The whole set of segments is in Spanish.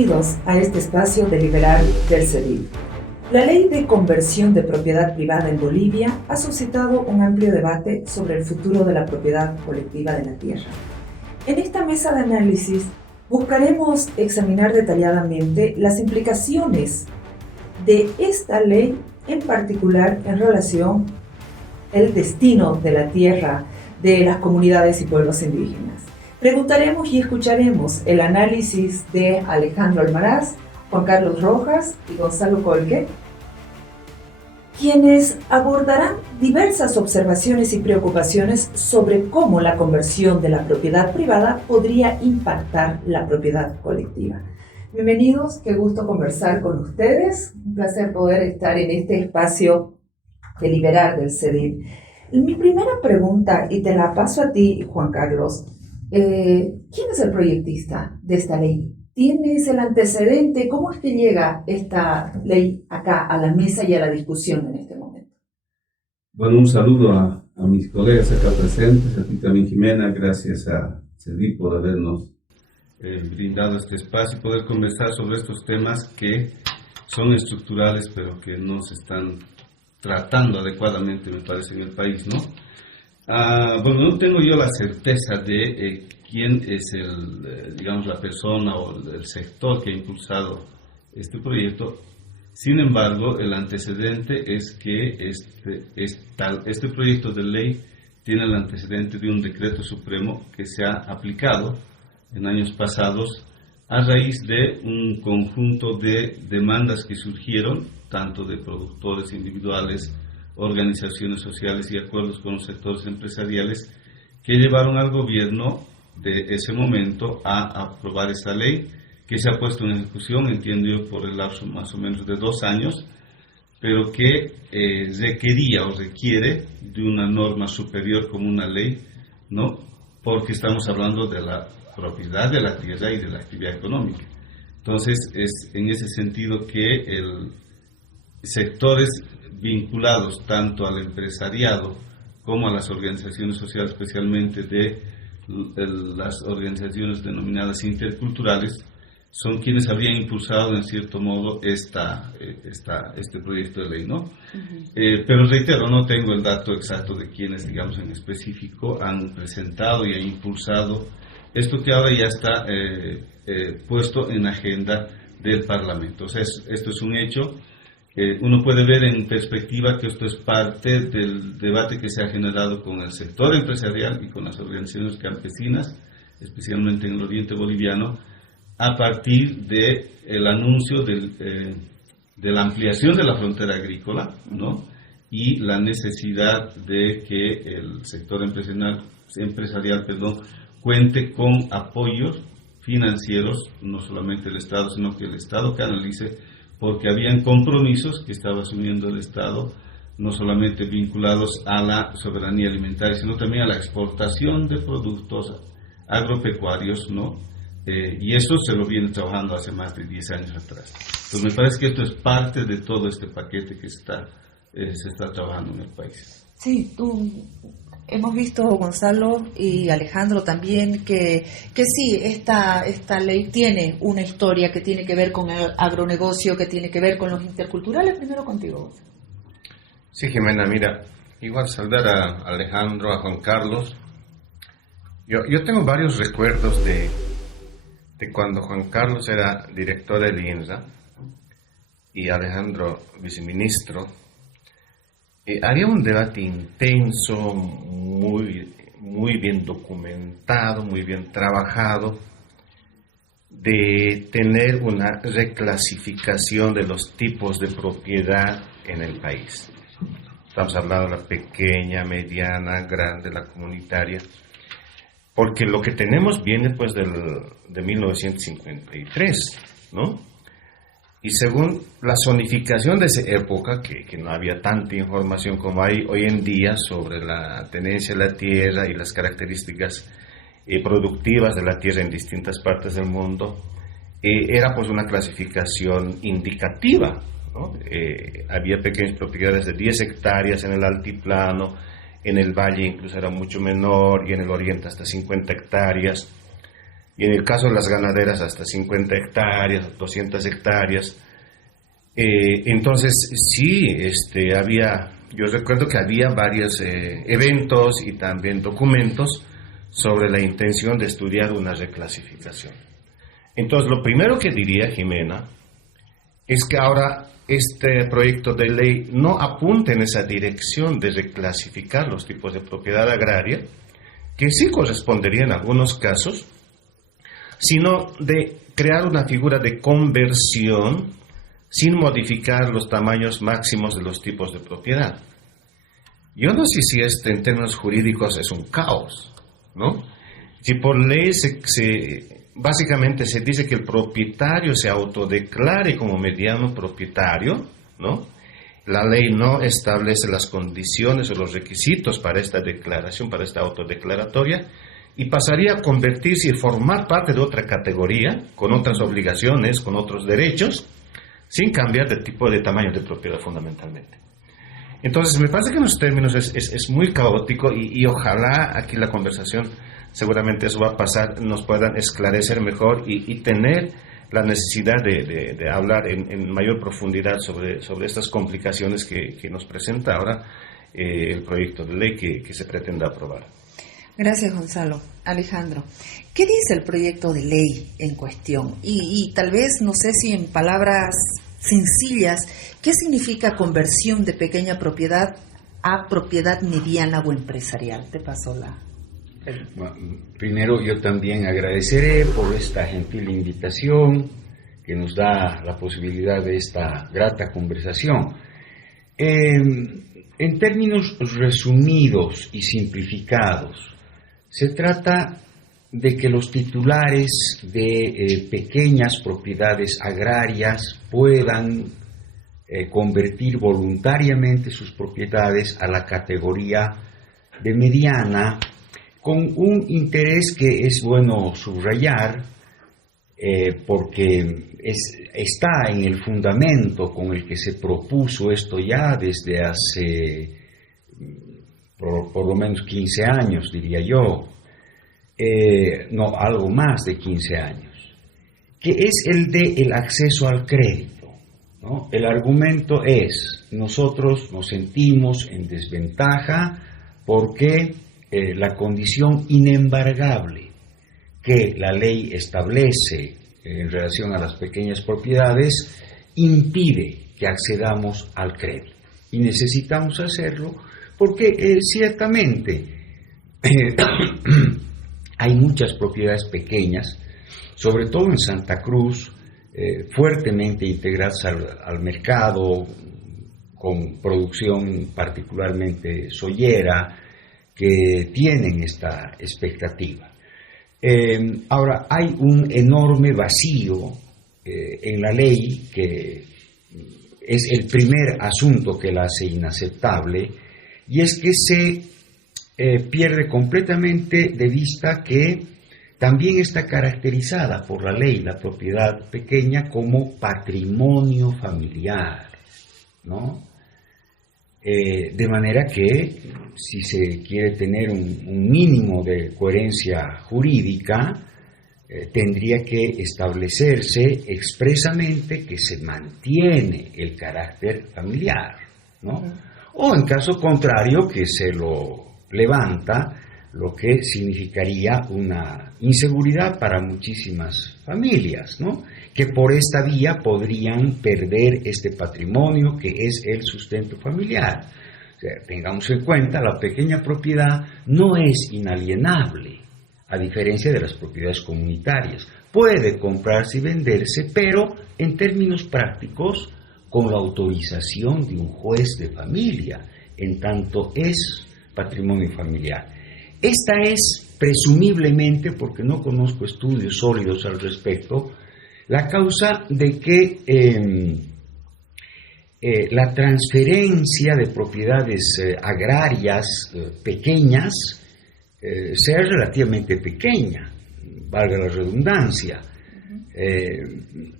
Bienvenidos a este espacio deliberado del CEDIB. La ley de conversión de propiedad privada en Bolivia ha suscitado un amplio debate sobre el futuro de la propiedad colectiva de la tierra. En esta mesa de análisis buscaremos examinar detalladamente las implicaciones de esta ley, en particular en relación al destino de la tierra de las comunidades y pueblos indígenas. Preguntaremos y escucharemos el análisis de Alejandro Almaraz, Juan Carlos Rojas y Gonzalo Colque, quienes abordarán diversas observaciones y preocupaciones sobre cómo la conversión de la propiedad privada podría impactar la propiedad colectiva. Bienvenidos, qué gusto conversar con ustedes, un placer poder estar en este espacio deliberar del CEDIB. Mi primera pregunta, y te la paso a ti, Juan Carlos, ¿quién es el proyectista de esta ley? ¿Tienes el antecedente? ¿Cómo es que llega esta ley acá a la mesa y a la discusión en este momento? Bueno, un saludo a mis colegas acá presentes, a ti también, Jimena. Gracias a CEDIB por habernos brindado este espacio y poder conversar sobre estos temas que son estructurales pero que no se están tratando adecuadamente, me parece, en el país, ¿no? Bueno, no tengo yo la certeza de quién es la persona o el sector que ha impulsado este proyecto. Sin embargo, el antecedente es que este proyecto de ley tiene el antecedente de un decreto supremo que se ha aplicado en años pasados a raíz de un conjunto de demandas que surgieron, tanto de productores individuales, organizaciones sociales y acuerdos con los sectores empresariales, que llevaron al gobierno de ese momento a aprobar esa ley, que se ha puesto en ejecución, entiendo yo, por el lapso más o menos de 2 años, pero que requería o requiere de una norma superior como una ley, ¿no? Porque estamos hablando de la propiedad de la tierra y de la actividad económica. Entonces, es en ese sentido que sectores vinculados tanto al empresariado como a las organizaciones sociales, especialmente de las organizaciones denominadas interculturales, son quienes habrían impulsado en cierto modo este proyecto de ley, ¿no? Uh-huh. Pero reitero, no tengo el dato exacto de quienes, digamos, en específico han presentado y han impulsado esto que ahora ya está puesto en agenda del Parlamento. O sea, esto es un hecho. Uno puede ver en perspectiva que esto es parte del debate que se ha generado con el sector empresarial y con las organizaciones campesinas, especialmente en el oriente boliviano, a partir del anuncio de la ampliación de la frontera agrícola, ¿no? Y la necesidad de que el sector empresarial cuente con apoyos financieros, no solamente el Estado, sino que el Estado canalice, porque habían compromisos que estaba asumiendo el Estado, no solamente vinculados a la soberanía alimentaria, sino también a la exportación de productos agropecuarios, ¿no? Y eso se lo viene trabajando hace más de 10 años atrás. Entonces me parece que esto es parte de todo este paquete que se está trabajando en el país. Sí, hemos visto, Gonzalo y Alejandro también, que sí, esta ley tiene una historia que tiene que ver con el agronegocio, que tiene que ver con los interculturales. Primero contigo. Sí, Jimena, mira, igual saludar a Alejandro, a Juan Carlos. Yo tengo varios recuerdos de cuando Juan Carlos era director del INRA y Alejandro viceministro. Había un debate intenso, muy bien documentado, muy bien trabajado, de tener una reclasificación de los tipos de propiedad en el país. Estamos hablando de la pequeña, mediana, grande, la comunitaria, porque lo que tenemos viene pues de 1953, ¿no? Y según la zonificación de esa época, que no había tanta información como hay hoy en día sobre la tenencia de la tierra y las características productivas de la tierra en distintas partes del mundo, era pues una clasificación indicativa, ¿no? Había pequeñas propiedades de 10 hectáreas en el altiplano, en el valle incluso era mucho menor y en el oriente hasta 50 hectáreas. y en el caso de las ganaderas hasta 50 hectáreas, 200 hectáreas. Entonces sí, yo recuerdo que había varios eventos y también documentos sobre la intención de estudiar una reclasificación. Entonces lo primero que diría, Jimena, es que ahora este proyecto de ley no apunta en esa dirección de reclasificar los tipos de propiedad agraria, que sí correspondería en algunos casos, sino de crear una figura de conversión sin modificar los tamaños máximos de los tipos de propiedad. Yo no sé si en términos jurídicos es un caos, ¿no? Si por ley básicamente se dice que el propietario se autodeclare como mediano propietario, ¿no? La ley no establece las condiciones o los requisitos para esta declaración, para esta autodeclaratoria, y pasaría a convertirse y formar parte de otra categoría, con otras obligaciones, con otros derechos, sin cambiar de tipo de tamaño de propiedad fundamentalmente. Entonces, me parece que en los términos es muy caótico y ojalá aquí la conversación, seguramente eso va a pasar, nos puedan esclarecer mejor y tener la necesidad de hablar en mayor profundidad sobre estas complicaciones que nos presenta ahora el proyecto de ley que se pretende aprobar. Gracias, Gonzalo. Alejandro, ¿qué dice el proyecto de ley en cuestión? Y tal vez, no sé si en palabras sencillas, ¿qué significa conversión de pequeña propiedad a propiedad mediana o empresarial? Te paso la... Bueno, primero yo también agradeceré por esta gentil invitación que nos da la posibilidad de esta grata conversación. En términos resumidos y simplificados, se trata de que los titulares de pequeñas propiedades agrarias puedan convertir voluntariamente sus propiedades a la categoría de mediana, con un interés que es bueno subrayar, porque está en el fundamento con el que se propuso esto ya desde hace por lo menos 15 años, diría yo, no, algo más de 15 años, que es el de el acceso al crédito, ¿no? El argumento es, nosotros nos sentimos en desventaja porque la condición inembargable que la ley establece en relación a las pequeñas propiedades impide que accedamos al crédito. Y necesitamos hacerlo porque ciertamente hay muchas propiedades pequeñas, sobre todo en Santa Cruz, fuertemente integradas al mercado, con producción particularmente soyera, que tienen esta expectativa. Ahora, hay un enorme vacío en la ley que es el primer asunto que la hace inaceptable, y es que se pierde completamente de vista que también está caracterizada por la ley la propiedad pequeña como patrimonio familiar, ¿no? De manera que, si se quiere tener un mínimo de coherencia jurídica, tendría que establecerse expresamente que se mantiene el carácter familiar, ¿no? O en caso contrario, que se lo levanta, lo que significaría una inseguridad para muchísimas familias, ¿no? Que por esta vía podrían perder este patrimonio que es el sustento familiar. O sea, tengamos en cuenta, la pequeña propiedad no es inalienable, a diferencia de las propiedades comunitarias. Puede comprarse y venderse, pero en términos prácticos, con la autorización de un juez de familia, en tanto es patrimonio familiar. Esta es, presumiblemente, porque no conozco estudios sólidos al respecto, la causa de que la transferencia de propiedades agrarias pequeñas sea relativamente pequeña, valga la redundancia.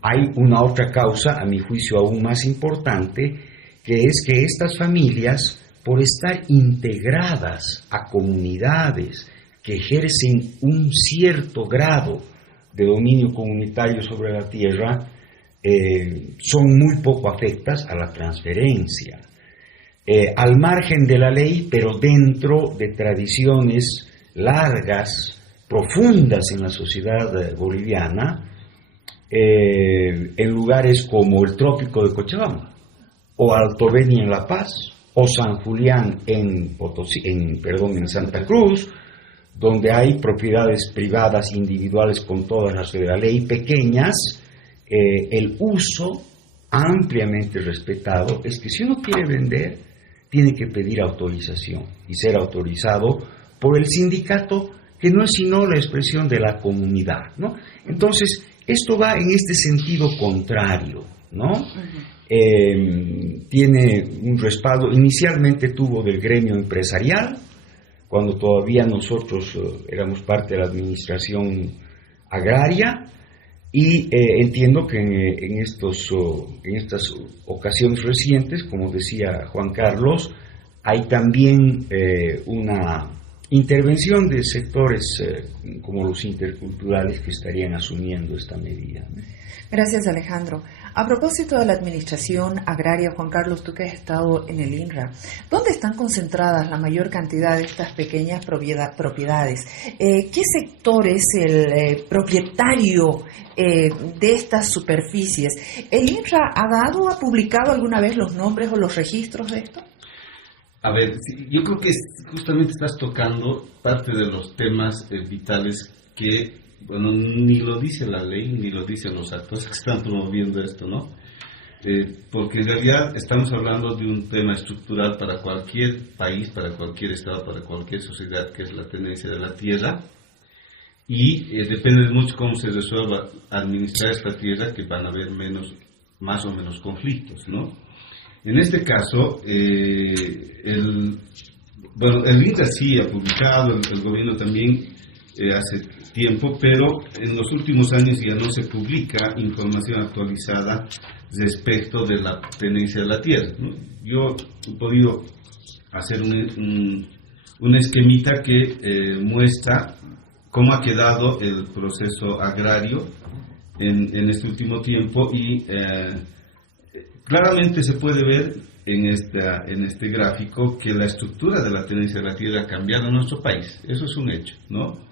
Hay una otra causa, a mi juicio aún más importante, que es que estas familias, por estar integradas a comunidades que ejercen un cierto grado de dominio comunitario sobre la tierra son muy poco afectas a la transferencia. Al margen de la ley, pero dentro de tradiciones largas, profundas en la sociedad boliviana, en lugares como el Trópico de Cochabamba, o Alto Beni en La Paz, o San Julián en Santa Cruz, donde hay propiedades privadas individuales con todas las de la ley pequeñas, el uso ampliamente respetado es que si uno quiere vender, tiene que pedir autorización y ser autorizado por el sindicato, que no es sino la expresión de la comunidad, ¿no? Entonces, esto va en este sentido contrario, ¿no? Tiene un respaldo, inicialmente tuvo del gremio empresarial, cuando todavía nosotros éramos parte de la administración agraria, y entiendo que en estas ocasiones recientes, como decía Juan Carlos, hay también una intervención de sectores como los interculturales que estarían asumiendo esta medida. Gracias, Alejandro. A propósito de la administración agraria, Juan Carlos, tú que has estado en el INRA, ¿dónde están concentradas la mayor cantidad de estas pequeñas propiedades? ¿Qué sector es el propietario de estas superficies? ¿El INRA ha publicado alguna vez los nombres o los registros de esto? A ver, yo creo que justamente estás tocando parte de los temas vitales que, bueno, ni lo dice la ley, ni lo dicen los actores que están promoviendo esto, ¿no? Porque en realidad estamos hablando de un tema estructural para cualquier país, para cualquier estado, para cualquier sociedad, que es la tenencia de la tierra, y depende de mucho cómo se resuelva administrar esta tierra, que van a haber más o menos conflictos, ¿no? En este caso, el INRA sí ha publicado, el gobierno también hace tiempo, pero en los últimos años ya no se publica información actualizada respecto de la tenencia de la tierra, ¿no? Yo he podido hacer un esquemita que muestra cómo ha quedado el proceso agrario en este último tiempo, y claramente se puede ver en este gráfico que la estructura de la tenencia de la tierra ha cambiado en nuestro país. Eso es un hecho, ¿no?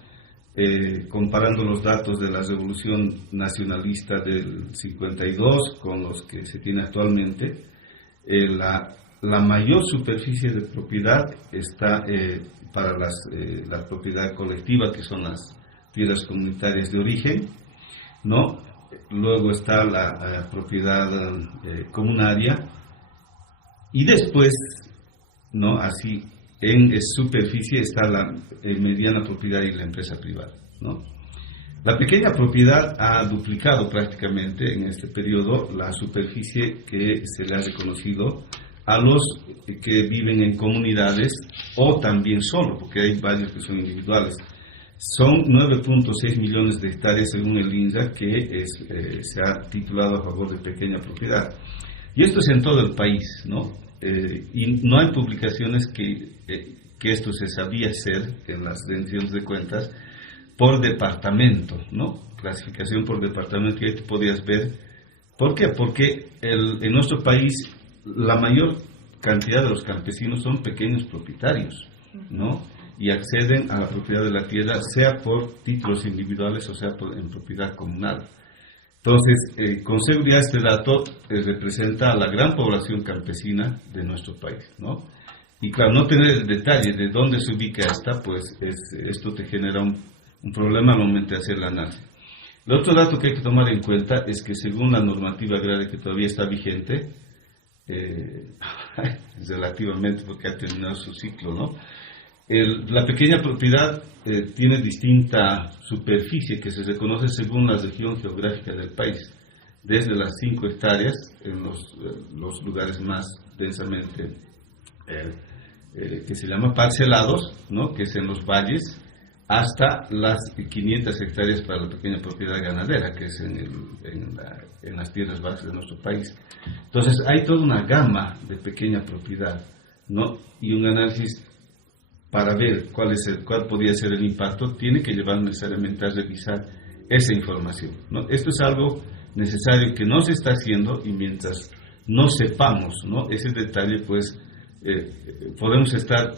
Comparando los datos de la revolución nacionalista del 52 con los que se tiene actualmente, la mayor superficie de propiedad está para la propiedad colectiva, que son las tierras comunitarias de origen, ¿no? Luego está la propiedad comunaria, y después, ¿no?, así en superficie está la mediana propiedad y la empresa privada, ¿no? La pequeña propiedad ha duplicado prácticamente en este periodo la superficie que se le ha reconocido a los que viven en comunidades o también solo, porque hay varios que son individuales. Son 9.6 millones de hectáreas según el INRA, que se ha titulado a favor de pequeña propiedad. Y esto es en todo el país, ¿no? Y no hay publicaciones que esto se sabía hacer en las rendiciones de cuentas por departamento, ¿no? Clasificación por departamento, que ahí tú podías ver. ¿Por qué? Porque en nuestro país la mayor cantidad de los campesinos son pequeños propietarios, ¿no? Y acceden a la propiedad de la tierra, sea por títulos individuales o sea en propiedad comunal. Entonces, con seguridad este dato representa a la gran población campesina de nuestro país, ¿no? Y claro, no tener el detalle de dónde se ubica esta, pues esto te genera un problema al momento de hacer el análisis. El otro dato que hay que tomar en cuenta es que según la normativa agraria que todavía está vigente, relativamente porque ha terminado su ciclo, ¿no? La pequeña propiedad tiene distinta superficie que se reconoce según la región geográfica del país, desde las 5 hectáreas en los lugares más densamente que se llama parcelados, ¿no?, que es en los valles, hasta las 500 hectáreas para la pequeña propiedad ganadera, que es en las tierras bajas de nuestro país. Entonces hay toda una gama de pequeña propiedad, ¿no? Y un análisis para ver cuál podría ser el impacto tiene que llevar necesariamente a revisar esa información, ¿no? Esto es algo necesario que no se está haciendo, y mientras no sepamos, ¿no?, ese detalle, pues podemos estar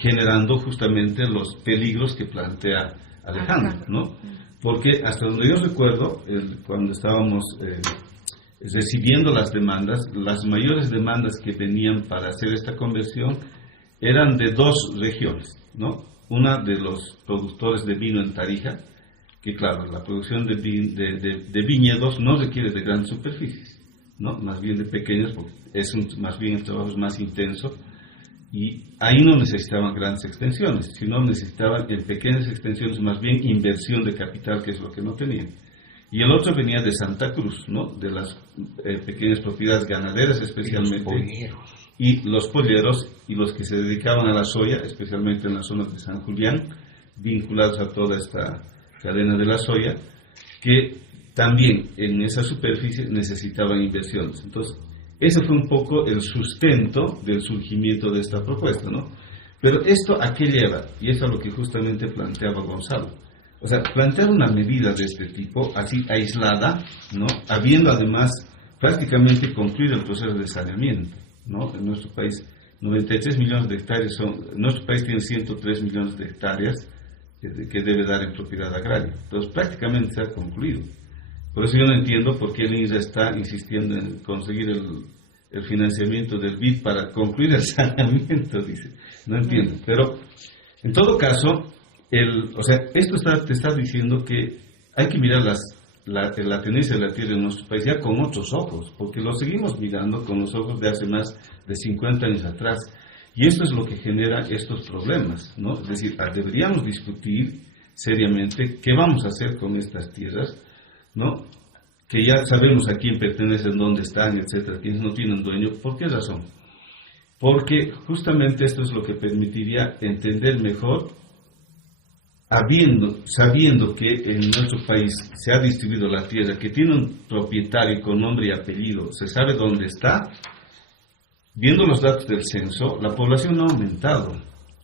generando justamente los peligros que plantea Alejandro, ¿no? Porque hasta donde yo recuerdo, cuando estábamos recibiendo las demandas, las mayores demandas que venían para hacer esta conversión eran de dos regiones, ¿no? Una de los productores de vino en Tarija, que claro, la producción de viñedos no requiere de grandes superficies, ¿no?, más bien de pequeñas, porque más bien el trabajo es más intenso, y ahí no necesitaban grandes extensiones, sino necesitaban en pequeñas extensiones más bien inversión de capital, que es lo que no tenían. Y el otro venía de Santa Cruz, ¿no?, de las pequeñas propiedades ganaderas especialmente, y los polleros y los que se dedicaban a la soya, especialmente en la zona de San Julián, vinculados a toda esta cadena de la soya, que también en esa superficie necesitaban inversiones. Entonces, ese fue un poco el sustento del surgimiento de esta propuesta, ¿no? Pero esto, ¿a qué lleva? Y eso es lo que justamente planteaba Gonzalo. O sea, plantear una medida de este tipo, así aislada, ¿no?, habiendo además prácticamente concluido el proceso de saneamiento, ¿no? En nuestro país, 93 millones de hectáreas nuestro país tiene 103 millones de hectáreas que debe dar en propiedad agraria. Entonces, prácticamente se ha concluido. Por eso yo no entiendo por qué el INSA está insistiendo en conseguir el financiamiento del BID para concluir el saneamiento, dice. No entiendo. Pero, en todo caso, esto te está diciendo que hay que mirar la tenencia de la tierra en nuestro país ya con otros ojos, porque lo seguimos mirando con los ojos de hace más de 50 años atrás. Y esto es lo que genera estos problemas, ¿no? Es decir, deberíamos discutir seriamente qué vamos a hacer con estas tierras, ¿no?, que ya sabemos a quién pertenecen, dónde están, etcétera, quienes no tienen dueño. ¿Por qué razón? Porque justamente esto es lo que permitiría entender mejor, sabiendo que en nuestro país se ha distribuido la tierra, que tiene un propietario con nombre y apellido, se sabe dónde está. Viendo los datos del censo, la población no ha aumentado,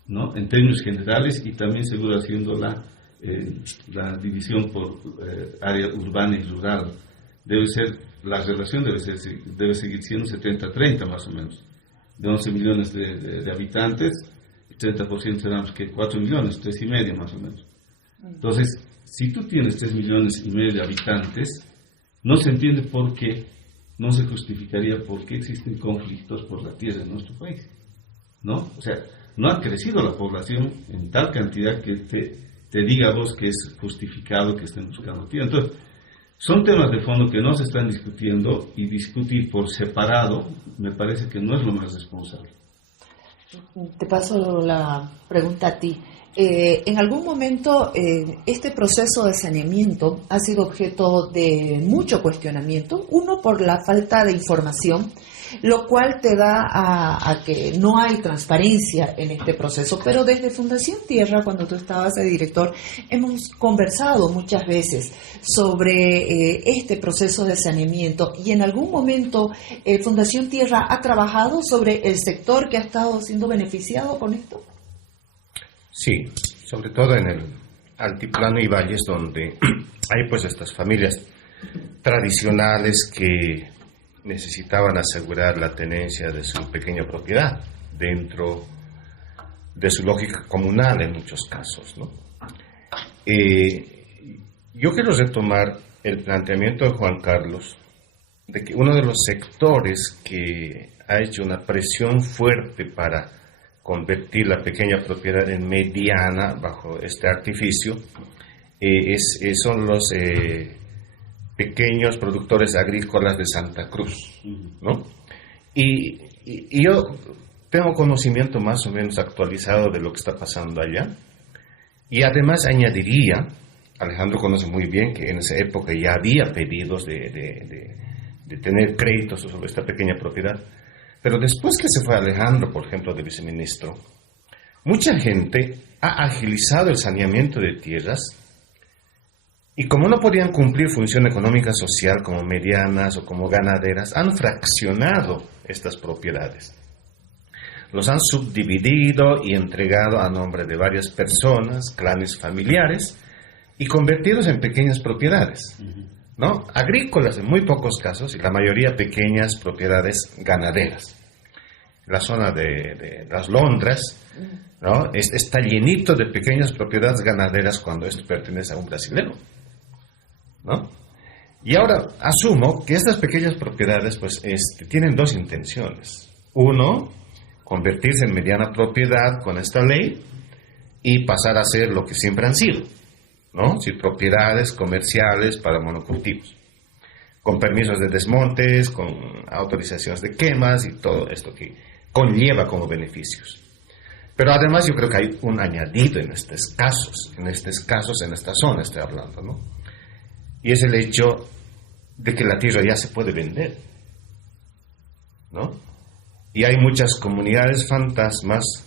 ¿no?, en términos generales, y también seguro haciendo la división por área urbana y rural. La relación debe seguir siendo 70-30 más o menos. De 11 millones de habitantes, 30% serán 4 millones, 3,5 más o menos. Entonces, si tú tienes 3,5 millones de habitantes, no se entiende por qué, no se justificaría por qué existen conflictos por la tierra en nuestro país, ¿no? O sea, no ha crecido la población en tal cantidad que te diga vos que es justificado que estén buscando tierra. Entonces, son temas de fondo que no se están discutiendo, y discutir por separado me parece que no es lo más responsable. Te paso la pregunta a ti. En algún momento este proceso de saneamiento ha sido objeto de mucho cuestionamiento, uno por la falta de información, lo cual te da a que no hay transparencia en este proceso. Pero desde Fundación Tierra, cuando tú estabas de director, hemos conversado muchas veces sobre este proceso de saneamiento, y en algún momento Fundación Tierra ha trabajado sobre el sector que ha estado siendo beneficiado con esto. Sí, sobre todo en el altiplano y valles, donde hay pues estas familias tradicionales que necesitaban asegurar la tenencia de su pequeña propiedad dentro de su lógica comunal en muchos casos, ¿no? Yo quiero retomar el planteamiento de Juan Carlos de que uno de los sectores que ha hecho una presión fuerte para convertir la pequeña propiedad en mediana bajo este artificio son los pequeños productores agrícolas de Santa Cruz, ¿no? Y yo tengo conocimiento más o menos actualizado de lo que está pasando allá, y además añadiría, Alejandro conoce muy bien que en esa época ya había pedidos de tener créditos sobre esta pequeña propiedad. Pero después que se fue Alejandro, por ejemplo, de viceministro, mucha gente ha agilizado el saneamiento de tierras, y como no podían cumplir función económica social como medianas o como ganaderas, han fraccionado estas propiedades. Los han subdividido y entregado a nombre de varias personas, clanes familiares, y convertirlos en pequeñas propiedades, ¿no? Agrícolas en muy pocos casos, y la mayoría pequeñas propiedades ganaderas. La zona de las Londres, ¿no? Está llenito de pequeñas propiedades ganaderas cuando esto pertenece a un brasilero, ¿no? Y ahora asumo que estas pequeñas propiedades pues tienen dos intenciones. Uno, convertirse en mediana propiedad con esta ley y pasar a ser lo que siempre han sido, ¿no? Sí, propiedades comerciales para monocultivos, con permisos de desmontes, con autorizaciones de quemas y todo esto que conlleva como beneficios. Pero además yo creo que hay un añadido en estos casos, en esta zona estoy hablando, ¿no? Y es el hecho de que la tierra ya se puede vender, ¿no? Y hay muchas comunidades fantasmas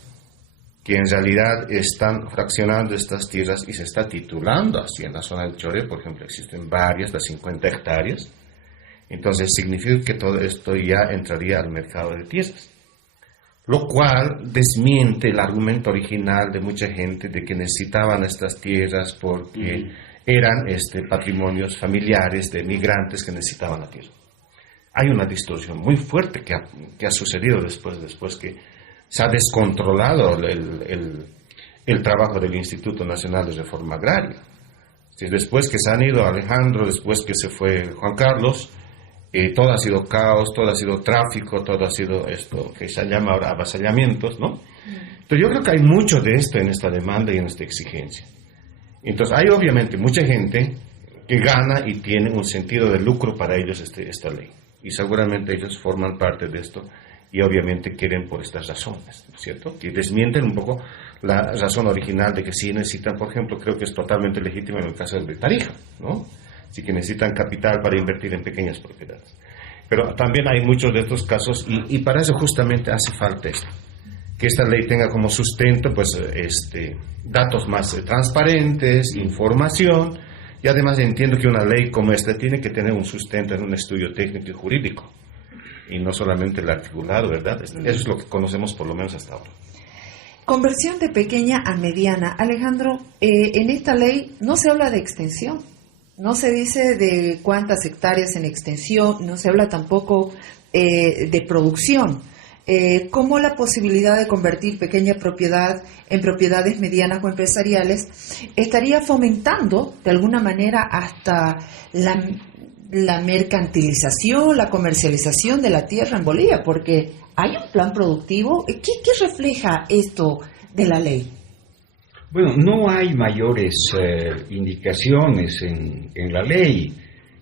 que en realidad están fraccionando estas tierras y se está titulando así. En la zona del Choré, por ejemplo, existen varias de 50 hectáreas. Entonces significa que todo esto ya entraría al mercado de tierras, lo cual desmiente el argumento original de mucha gente de que necesitaban estas tierras porque eran patrimonios familiares de migrantes que necesitaban la tierra. Hay una distorsión muy fuerte que ha sucedido después que se ha descontrolado el trabajo del Instituto Nacional de Reforma Agraria. Después que se han ido Alejandro, después que se fue Juan Carlos, todo ha sido caos, todo ha sido tráfico, todo ha sido esto que se llama ahora avasallamientos, ¿no? Entonces yo creo que hay mucho de esto en esta demanda y en esta exigencia. Entonces hay obviamente mucha gente que gana y tiene un sentido de lucro para ellos esta ley. Y seguramente ellos forman parte de esto y obviamente quieren por estas razones, ¿no es cierto? Que desmienten un poco la razón original de que sí necesitan, por ejemplo, creo que es totalmente legítimo en el caso de Tarija, ¿no? Sí que necesitan capital para invertir en pequeñas propiedades. Pero también hay muchos de estos casos y para eso justamente hace falta esto. Que esta ley tenga como sustento pues datos más transparentes, información, y además entiendo que una ley como esta tiene que tener un sustento en un estudio técnico y jurídico y no solamente el articulado, ¿verdad? Eso es lo que conocemos por lo menos hasta ahora. Conversión de pequeña a mediana. Alejandro, en esta ley no se habla de extensión, no se dice de cuántas hectáreas en extensión, no se habla tampoco de producción. Cómo la posibilidad de convertir pequeña propiedad en propiedades medianas o empresariales estaría fomentando de alguna manera hasta la mercantilización, la comercialización de la tierra en Bolivia, porque hay un plan productivo. ¿Qué refleja esto de la ley? Bueno, no hay mayores indicaciones en la ley.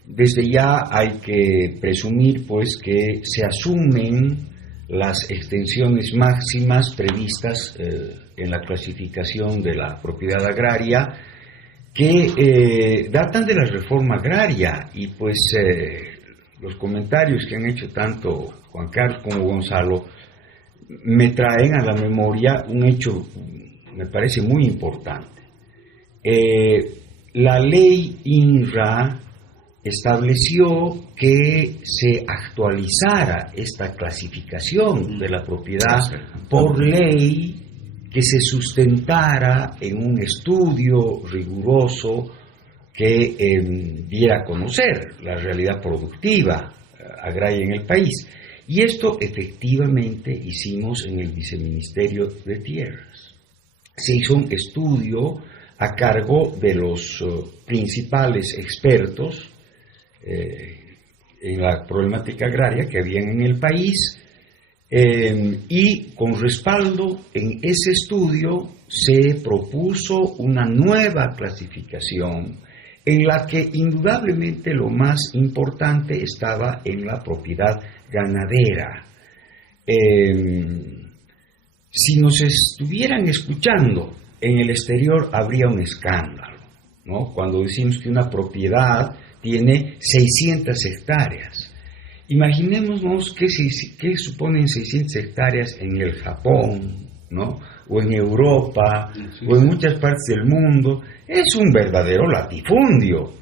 Desde ya hay que presumir pues que se asumen las extensiones máximas previstas en la clasificación de la propiedad agraria que datan de la reforma agraria y pues los comentarios que han hecho tanto Juan Carlos como Gonzalo me traen a la memoria un hecho, me parece muy importante. La ley INRA estableció que se actualizara esta clasificación de la propiedad por ley, que se sustentara en un estudio riguroso que diera a conocer la realidad productiva agraria en el país. Y esto efectivamente hicimos en el Viceministerio de Tierras. Se hizo un estudio a cargo de los principales expertos en la problemática agraria que habían en el país y con respaldo en ese estudio se propuso una nueva clasificación en la que indudablemente lo más importante estaba en la propiedad ganadera. Si nos estuvieran escuchando en el exterior habría un escándalo, ¿no? Cuando decimos que una propiedad tiene 600 hectáreas. Imaginémonos qué suponen 600 hectáreas en el Japón, ¿no? O en Europa, o en muchas partes del mundo. Es un verdadero latifundio.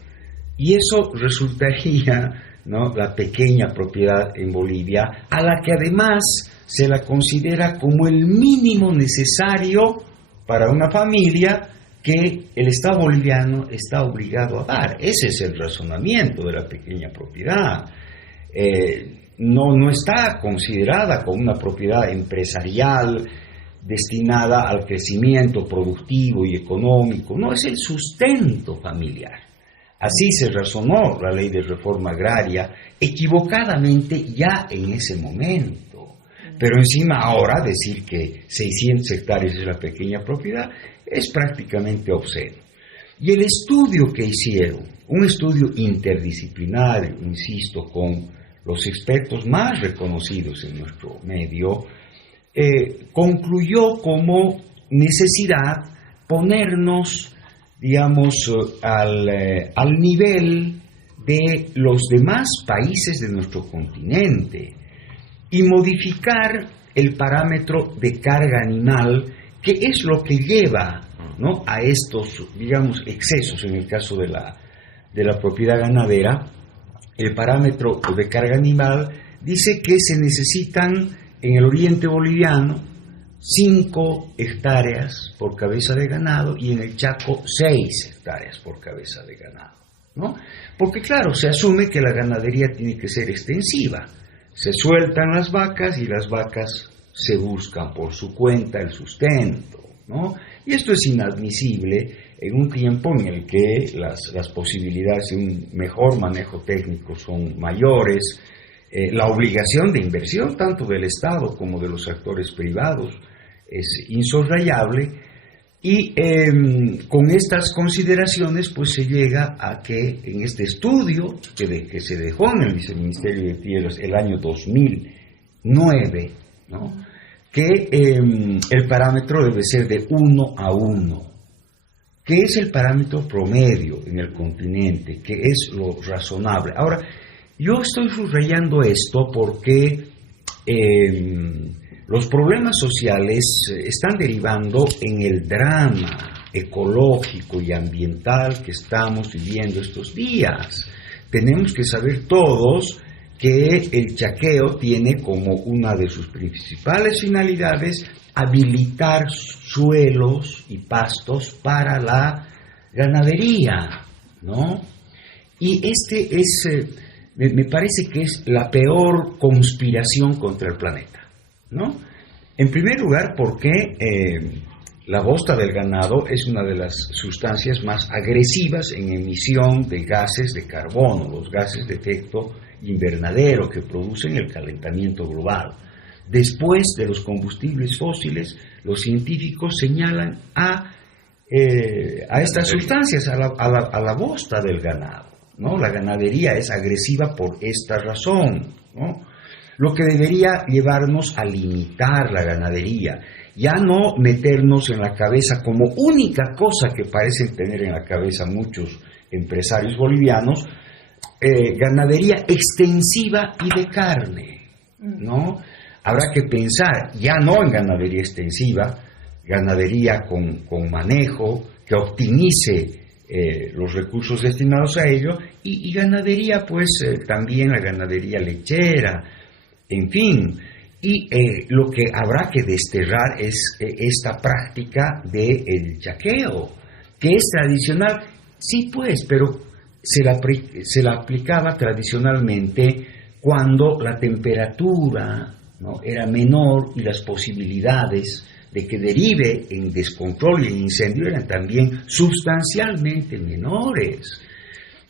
Y eso resultaría, ¿no?, la pequeña propiedad en Bolivia, a la que además se la considera como el mínimo necesario para una familia que el Estado boliviano está obligado a dar. Ese es el razonamiento de la pequeña propiedad. No está considerada como una propiedad empresarial destinada al crecimiento productivo y económico, no, es el sustento familiar. Así se razonó la ley de reforma agraria, equivocadamente ya en ese momento. Pero encima ahora decir que 600 hectáreas es la pequeña propiedad es prácticamente obsceno. Y el estudio que hicieron, un estudio interdisciplinario, insisto, con los expertos más reconocidos en nuestro medio, concluyó como necesidad ponernos, digamos, al nivel de los demás países de nuestro continente y modificar el parámetro de carga animal, que es lo que lleva, ¿no?, a estos, digamos, excesos en el caso de la propiedad ganadera. El parámetro de carga animal dice que se necesitan en el oriente boliviano 5 hectáreas por cabeza de ganado y en el Chaco 6 hectáreas por cabeza de ganado, ¿no? Porque claro, se asume que la ganadería tiene que ser extensiva. Se sueltan las vacas y las vacas se buscan por su cuenta el sustento, ¿no? Y esto es inadmisible en un tiempo en el que las posibilidades de un mejor manejo técnico son mayores. La obligación de inversión, tanto del Estado como de los actores privados, es insoslayable, y con estas consideraciones pues se llega a que en este estudio que se dejó en el Viceministerio de Tierras el año 2009, ¿no?, que el parámetro debe ser de 1 a 1, que es el parámetro promedio en el continente, que es lo razonable. Ahora, yo estoy subrayando esto porque los problemas sociales están derivando en el drama ecológico y ambiental que estamos viviendo estos días. Tenemos que saber todos que el chaqueo tiene como una de sus principales finalidades habilitar suelos y pastos para la ganadería, ¿no? Y me parece que es la peor conspiración contra el planeta, ¿no? En primer lugar, porque la bosta del ganado es una de las sustancias más agresivas en emisión de gases de carbono, los gases de efecto invernadero que producen el calentamiento global. Después de los combustibles fósiles, los científicos señalan a estas sustancias, a la bosta del ganado, ¿no? La ganadería es agresiva por esta razón, ¿no? Lo que debería llevarnos a limitar la ganadería, ya no meternos en la cabeza como única cosa que parecen tener en la cabeza muchos empresarios bolivianos, ganadería extensiva y de carne, ¿no? Habrá que pensar ya no en ganadería extensiva, ganadería con manejo, que optimice los recursos destinados a ello, y ganadería, pues también la ganadería lechera, en fin. Y lo que habrá que desterrar es esta práctica del chaqueo, que es tradicional, sí pues, pero se la aplicaba tradicionalmente cuando la temperatura, ¿no?, era menor y las posibilidades de que derive en descontrol y en incendio eran también sustancialmente menores.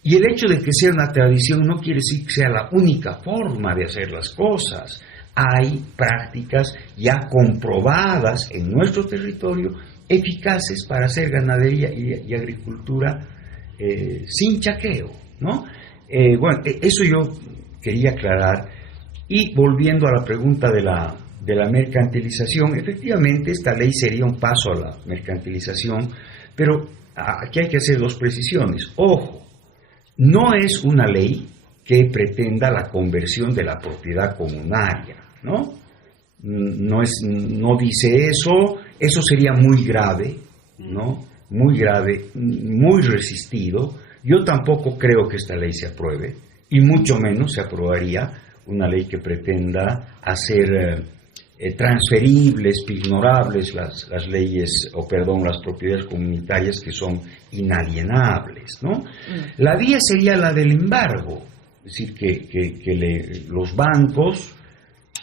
Y el hecho de que sea una tradición no quiere decir que sea la única forma de hacer las cosas. Hay prácticas ya comprobadas en nuestro territorio eficaces para hacer ganadería y agricultura sin chaqueo, ¿no? Bueno, eso yo quería aclarar. Y volviendo a la pregunta de la mercantilización, efectivamente esta ley sería un paso a la mercantilización, pero aquí hay que hacer dos precisiones. Ojo, no es una ley que pretenda la conversión de la propiedad comunaria, ¿no? No dice eso sería muy grave, ¿no? Muy grave, muy resistido. Yo tampoco creo que esta ley se apruebe, y mucho menos se aprobaría una ley que pretenda hacer transferibles, ignorables las leyes, las propiedades comunitarias que son inalienables, ¿no? La vía sería la del embargo, es decir, que los bancos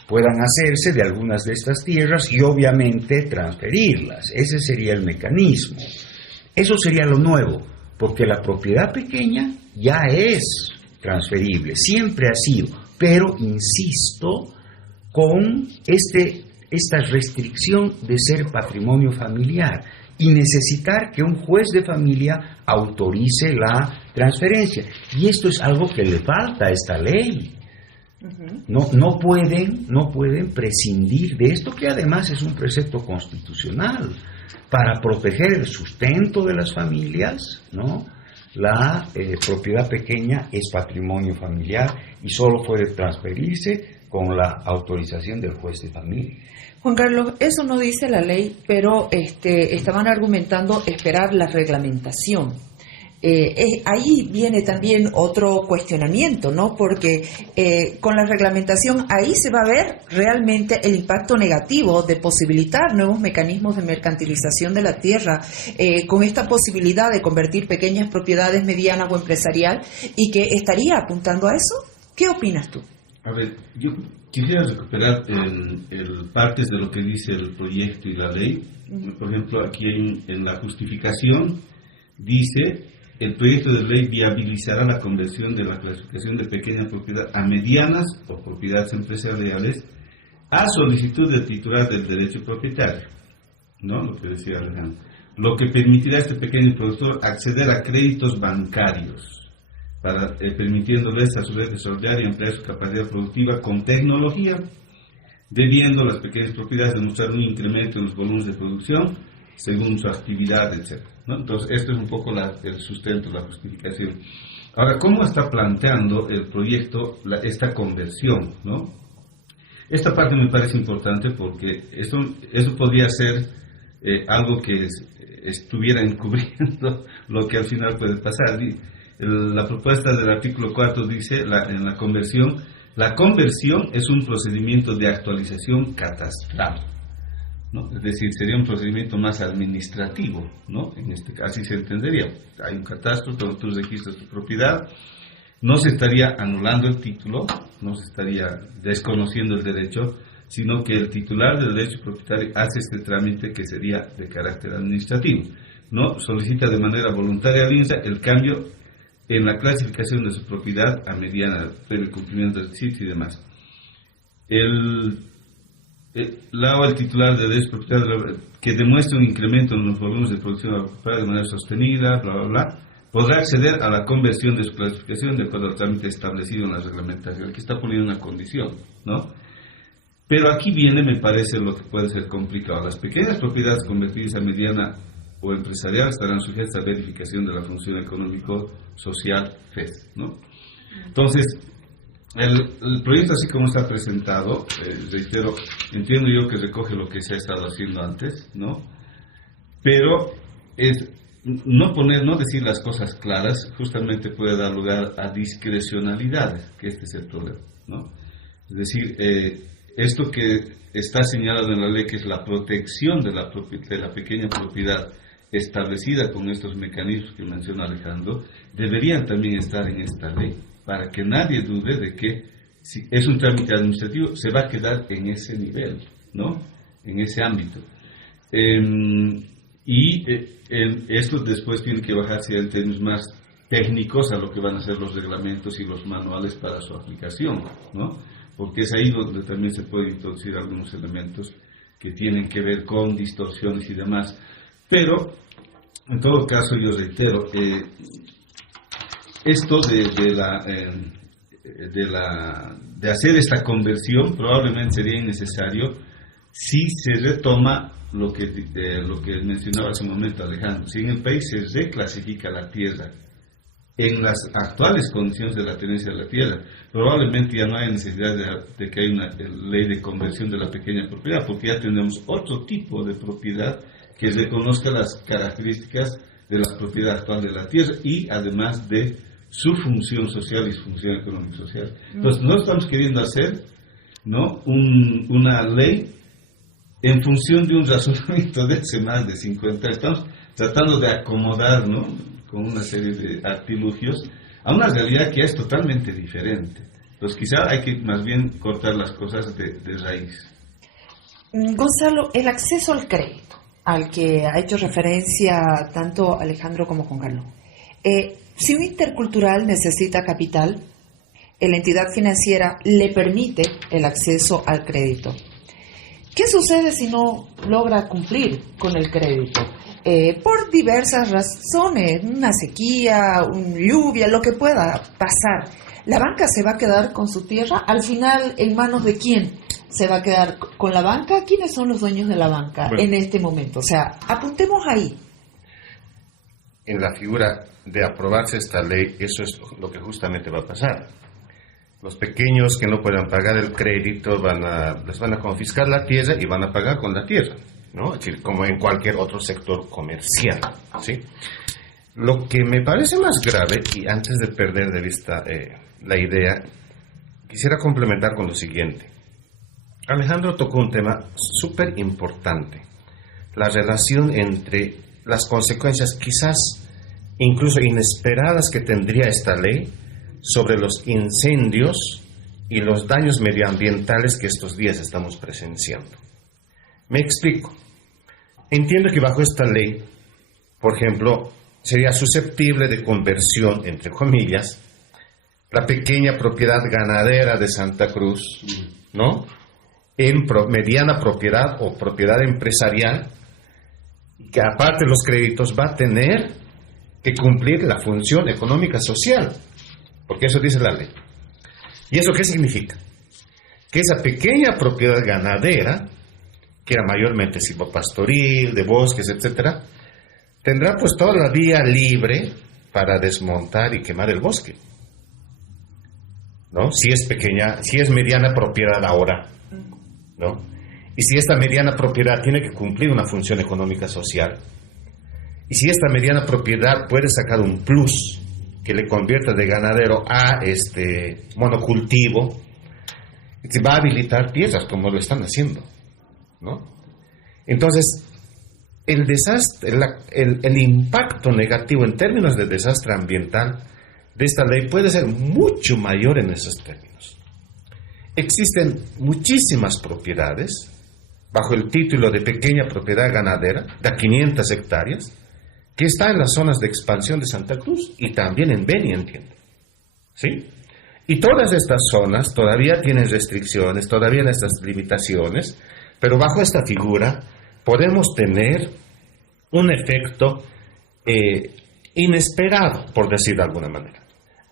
puedan hacerse de algunas de estas tierras y obviamente transferirlas. Ese sería el mecanismo. Eso sería lo nuevo, porque la propiedad pequeña ya es transferible, siempre ha sido, pero insisto, con esta restricción de ser patrimonio familiar y necesitar que un juez de familia autorice la transferencia. Y esto es algo que le falta a esta ley. No pueden prescindir de esto, que además es un precepto constitucional para proteger el sustento de las familias, ¿no? La propiedad pequeña es patrimonio familiar y solo puede transferirse con la autorización del juez de familia. Juan Carlos, eso no dice la ley, pero estaban argumentando esperar la reglamentación. Ahí viene también otro cuestionamiento, ¿no? Porque con la reglamentación ahí se va a ver realmente el impacto negativo de posibilitar nuevos mecanismos de mercantilización de la tierra, con esta posibilidad de convertir pequeñas propiedades medianas o empresarial, y que estaría apuntando a eso. ¿Qué opinas tú? A ver, yo quisiera recuperar partes de lo que dice el proyecto y la ley. Por ejemplo, aquí en la justificación dice: el proyecto de ley viabilizará la conversión de la clasificación de pequeña propiedad a medianas o propiedades empresariales a solicitud del titular del derecho propietario, ¿no? Lo que decía Alejandro. Lo que permitirá a este pequeño productor acceder a créditos bancarios, permitiéndoles a su vez desarrollar y ampliar su capacidad productiva con tecnología, debiendo las pequeñas propiedades demostrar un incremento en los volúmenes de producción según su actividad, etc., ¿no? Entonces, esto es un poco el sustento, la justificación. Ahora, ¿cómo está planteando el proyecto esta conversión, ¿no? Esta parte me parece importante porque eso podría ser algo que estuviera encubriendo lo que al final puede pasar. La propuesta del artículo 4 dice, en la conversión es un procedimiento de actualización catastral, ¿no? Es decir, sería un procedimiento más administrativo, ¿no? En este caso, así se entendería. Hay un catastro, tú registras tu propiedad, no se estaría anulando el título, no se estaría desconociendo el derecho, sino que el titular del derecho propietario hace este trámite que sería de carácter administrativo, ¿no? Solicita de manera voluntaria el cambio en la clasificación de su propiedad a mediana, previo cumplimiento del requisitos y demás. El titular del derecho propietario que demuestre un incremento en los volúmenes de producción agrícola de manera sostenida, bla, bla, bla, podrá acceder a la conversión de su clasificación de acuerdo al trámite establecido en la reglamentación. Aquí está poniendo una condición, ¿no? Pero aquí viene, me parece, lo que puede ser complicado. Las pequeñas propiedades convertidas a mediana o empresarial estarán sujetas a verificación de la función económico-social FES, ¿no? Entonces, el proyecto así como está presentado, reitero, entiendo yo que recoge lo que se ha estado haciendo antes, ¿no? Pero no decir las cosas claras justamente puede dar lugar a discrecionalidades, que este es el problema, ¿no? Es decir, esto que está señalado en la ley, que es la protección de la pequeña propiedad establecida con estos mecanismos que menciona Alejandro, deberían también estar en esta ley, para que nadie dude de que si es un trámite administrativo, se va a quedar en ese nivel, ¿no? En ese ámbito. Esto después tiene que bajarse en términos más técnicos a lo que van a ser los reglamentos y los manuales para su aplicación, ¿no? Porque es ahí donde también se pueden introducir algunos elementos que tienen que ver con distorsiones y demás. Pero, en todo caso, yo reitero, esto de hacer esta conversión probablemente sería innecesario si se retoma lo que mencionaba hace un momento Alejandro. Si en el país se reclasifica la tierra en las actuales condiciones de la tenencia de la tierra, probablemente ya no hay necesidad de que haya una ley de conversión de la pequeña propiedad, porque ya tenemos otro tipo de propiedad que reconozca las características de la propiedad actual de la tierra y además de su función social y su función económico-social. Entonces, no estamos queriendo hacer, ¿no?, una ley en función de un razonamiento de hace más de 50 años. Estamos tratando de acomodar, ¿no?, con una serie de artilugios, a una realidad que es totalmente diferente. Entonces quizá hay que más bien cortar las cosas de raíz. Gonzalo, el acceso al crédito, al que ha hecho referencia tanto Alejandro como Juan Carlos. Si un intercultural necesita capital, la entidad financiera le permite el acceso al crédito. ¿Qué sucede si no logra cumplir con el crédito? Por diversas razones, una sequía, una lluvia, lo que pueda pasar. ¿La banca se va a quedar con su tierra? Al final, ¿en manos de quién se va a quedar? ¿Con la banca? ¿Quiénes son los dueños de la banca en este momento? O sea, apuntemos ahí. En la figura de aprobarse esta ley, eso es lo que justamente va a pasar. Los pequeños que no puedan pagar el crédito les van a confiscar la tierra y van a pagar con la tierra, ¿no? Es decir, como en cualquier otro sector comercial, ¿sí? Lo que me parece más grave, y antes de perder de vista la idea, quisiera complementar con lo siguiente. Alejandro tocó un tema súper importante, la relación entre las consecuencias quizás incluso inesperadas que tendría esta ley sobre los incendios y los daños medioambientales que estos días estamos presenciando. Me explico. Entiendo que bajo esta ley, por ejemplo, sería susceptible de conversión, entre comillas, la pequeña propiedad ganadera de Santa Cruz, ¿no?, en mediana propiedad o propiedad empresarial, que aparte de los créditos va a tener que cumplir la función económica social, porque eso dice la ley. ¿Y eso qué significa? Que esa pequeña propiedad ganadera, que era mayormente silvopastoril, de bosques, etcétera, tendrá pues toda la vía libre para desmontar y quemar el bosque, ¿no? Si es pequeña, si es mediana propiedad ahora, ¿no? Y si esta mediana propiedad tiene que cumplir una función económica social, y si esta mediana propiedad puede sacar un plus que le convierta de ganadero a monocultivo, se va a habilitar tierras como lo están haciendo, ¿no? Entonces, el desastre, el impacto negativo en términos de desastre ambiental de esta ley puede ser mucho mayor en esos términos. Existen muchísimas propiedades bajo el título de pequeña propiedad ganadera de 500 hectáreas que está en las zonas de expansión de Santa Cruz y también en Beni, entiendo, ¿sí? Y todas estas zonas todavía tienen restricciones, todavía en estas limitaciones, pero bajo esta figura podemos tener un efecto inesperado, por decir de alguna manera.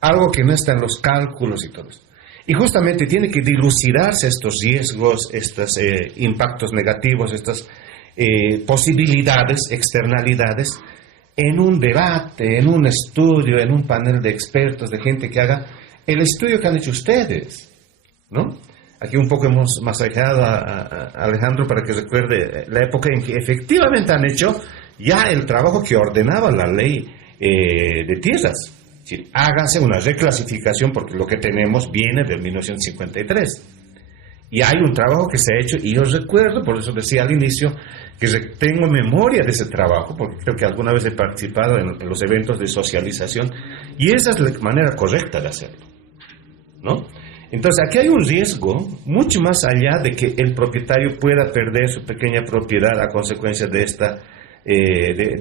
Algo que no está en los cálculos y todo eso. Y justamente tiene que dilucidarse estos riesgos, estos impactos negativos, estas posibilidades, externalidades, en un debate, en un estudio, en un panel de expertos, de gente que haga el estudio que han hecho ustedes, ¿no? Aquí un poco hemos masacrado a Alejandro para que recuerde la época en que efectivamente han hecho ya el trabajo que ordenaba la ley de tierras. Es decir, háganse una reclasificación porque lo que tenemos viene del 1953. Y hay un trabajo que se ha hecho, y yo recuerdo, por eso decía al inicio, que tengo memoria de ese trabajo, porque creo que alguna vez he participado en los eventos de socialización, y esa es la manera correcta de hacerlo, ¿no? Entonces, aquí hay un riesgo mucho más allá de que el propietario pueda perder su pequeña propiedad a consecuencia de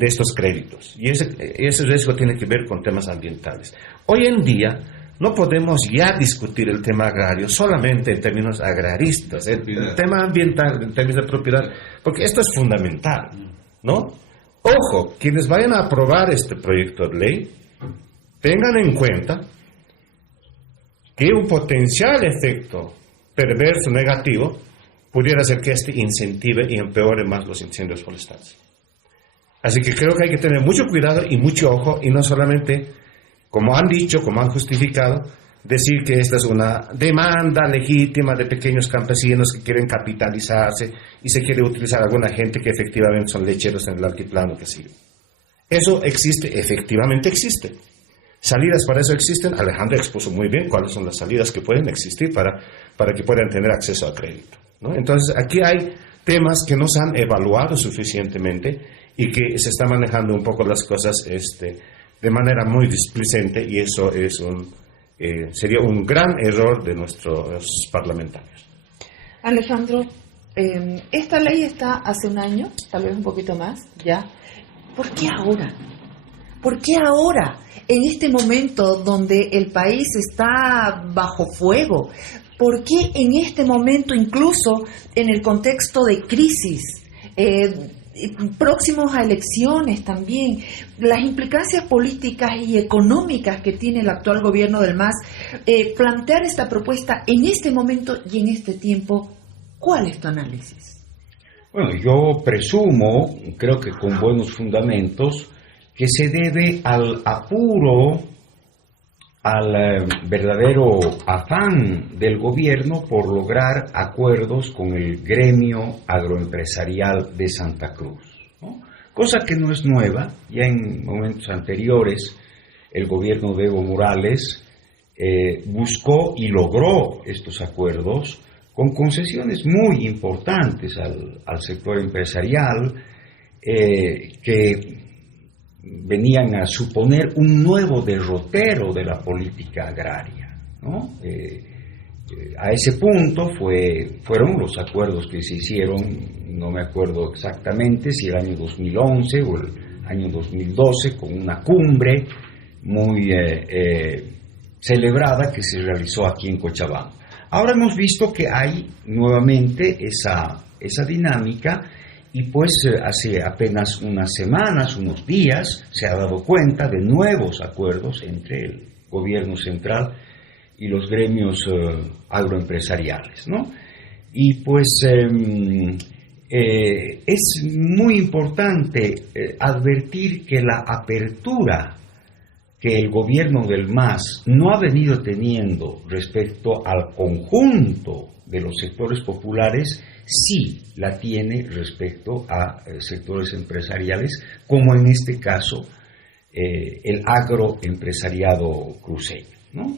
estos créditos. Y ese riesgo tiene que ver con temas ambientales. Hoy en día no podemos ya discutir el tema agrario solamente en términos agraristas, el tema ambiental en términos de propiedad, porque esto es fundamental, ¿no? Ojo, quienes vayan a aprobar este proyecto de ley, tengan en cuenta que un potencial efecto perverso negativo pudiera ser que este incentive y empeore más los incendios forestales. Así que creo que hay que tener mucho cuidado y mucho ojo, y no solamente, como han dicho, como han justificado, decir que esta es una demanda legítima de pequeños campesinos que quieren capitalizarse y se quiere utilizar a alguna gente que efectivamente son lecheros en el altiplano, que sí. Eso existe, efectivamente existe. Salidas para eso existen. Alejandro expuso muy bien cuáles son las salidas que pueden existir para que puedan tener acceso a crédito, ¿no? Entonces, aquí hay temas que no se han evaluado suficientemente y que se están manejando un poco las cosas de manera muy displicente, y eso es sería un gran error de nuestros parlamentarios. Alejandro, esta ley está hace un año, tal vez un poquito más, ya. ¿Por qué ahora? ¿Por qué ahora, en este momento donde el país está bajo fuego? ¿Por qué en este momento, incluso en el contexto de crisis, próximos a elecciones también, las implicancias políticas y económicas que tiene el actual gobierno del MAS, plantear esta propuesta en este momento y en este tiempo? ¿Cuál es tu análisis? Bueno, yo presumo, creo que con buenos fundamentos, que se debe al apuro, al verdadero afán del gobierno por lograr acuerdos con el gremio agroempresarial de Santa Cruz, ¿no? Cosa que no es nueva. Ya en momentos anteriores el gobierno de Evo Morales buscó y logró estos acuerdos con concesiones muy importantes al sector empresarial, que venían a suponer un nuevo derrotero de la política agraria, ¿no? A ese punto fueron los acuerdos que se hicieron, no me acuerdo exactamente si el año 2011 o el año 2012, con una cumbre muy celebrada que se realizó aquí en Cochabamba. Ahora hemos visto que hay nuevamente esa dinámica, y pues hace apenas unas semanas, unos días, se ha dado cuenta de nuevos acuerdos entre el gobierno central y los gremios agroempresariales, ¿no? Y pues es muy importante advertir que la apertura que el gobierno del MAS no ha venido teniendo respecto al conjunto de los sectores populares, sí la tiene respecto a sectores empresariales, como en este caso el agroempresariado cruceño, ¿no?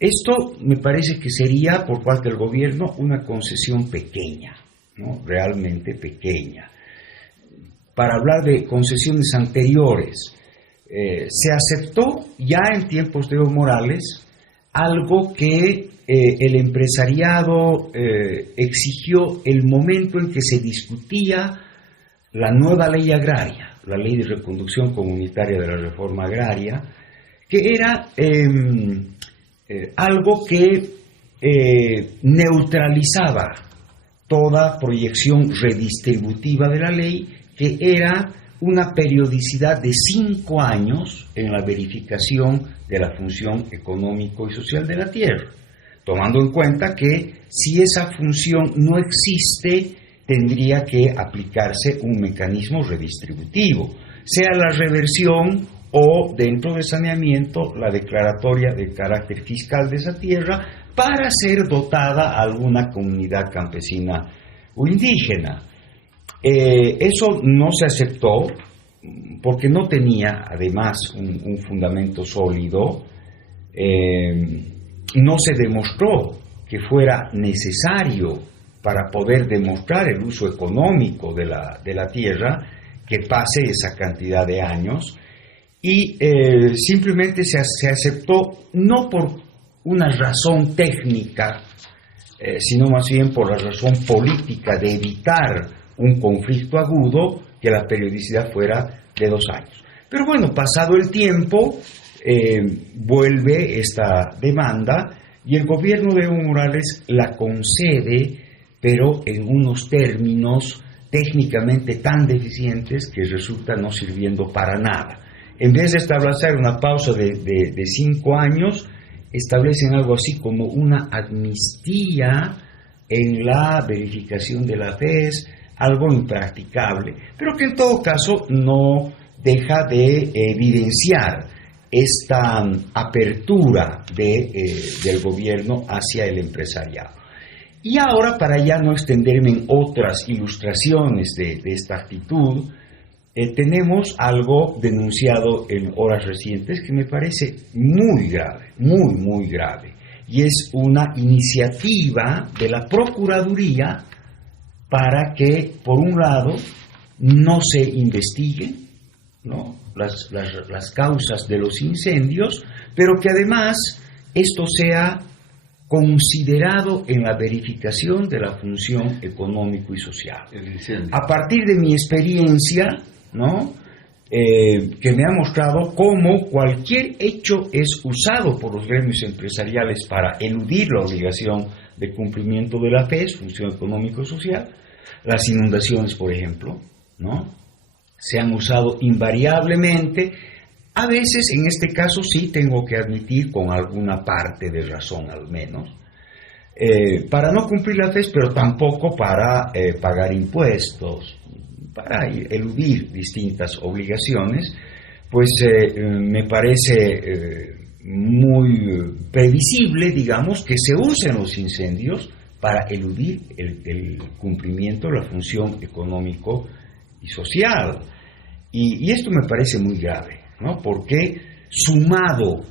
Esto me parece que sería por parte del gobierno una concesión pequeña, ¿no? Realmente pequeña. Para hablar de concesiones anteriores, se aceptó ya en tiempos de Evo Morales algo que el empresariado exigió el momento en que se discutía la nueva ley agraria, la ley de reconducción comunitaria de la reforma agraria, que era algo que neutralizaba toda proyección redistributiva de la ley, que era una periodicidad de 5 años en la verificación de la función económico y social de la tierra, tomando en cuenta que si esa función no existe, tendría que aplicarse un mecanismo redistributivo, sea la reversión o, dentro de saneamiento, la declaratoria de carácter fiscal de esa tierra para ser dotada a alguna comunidad campesina o indígena. Eso no se aceptó porque no tenía, además, un fundamento sólido. No se demostró que fuera necesario, para poder demostrar el uso económico de la tierra, que pase esa cantidad de años, y simplemente se aceptó no por una razón técnica, sino más bien por la razón política de evitar un conflicto agudo, que la periodicidad fuera de 2 años. Pero bueno, pasado el tiempo, vuelve esta demanda y el gobierno de Evo Morales la concede, pero en unos términos técnicamente tan deficientes que resulta no sirviendo para nada. En vez de establecer una pausa de 5 años, establecen algo así como una amnistía en la verificación de la FES, algo impracticable, pero que en todo caso no deja de evidenciar esta apertura del gobierno hacia el empresariado. Y ahora, para ya no extenderme en otras ilustraciones de esta actitud, tenemos algo denunciado en horas recientes que me parece muy grave, muy, muy grave, y es una iniciativa de la Procuraduría para que, por un lado, no se investiguen, ¿no?, las causas de los incendios, pero que además esto sea considerado en la verificación de la función económico y social. A partir de mi experiencia, ¿no?, que me ha mostrado cómo cualquier hecho es usado por los gremios empresariales para eludir la obligación de cumplimiento de la FES, función económico-social. Las inundaciones, por ejemplo, ¿no?, se han usado invariablemente. A veces, en este caso, sí tengo que admitir con alguna parte de razón al menos, para no cumplir la FES, pero tampoco para pagar impuestos, para eludir distintas obligaciones, pues me parece muy previsible, digamos, que se usen los incendios para eludir el cumplimiento de la función económico y social. Y esto me parece muy grave, ¿no?, porque sumado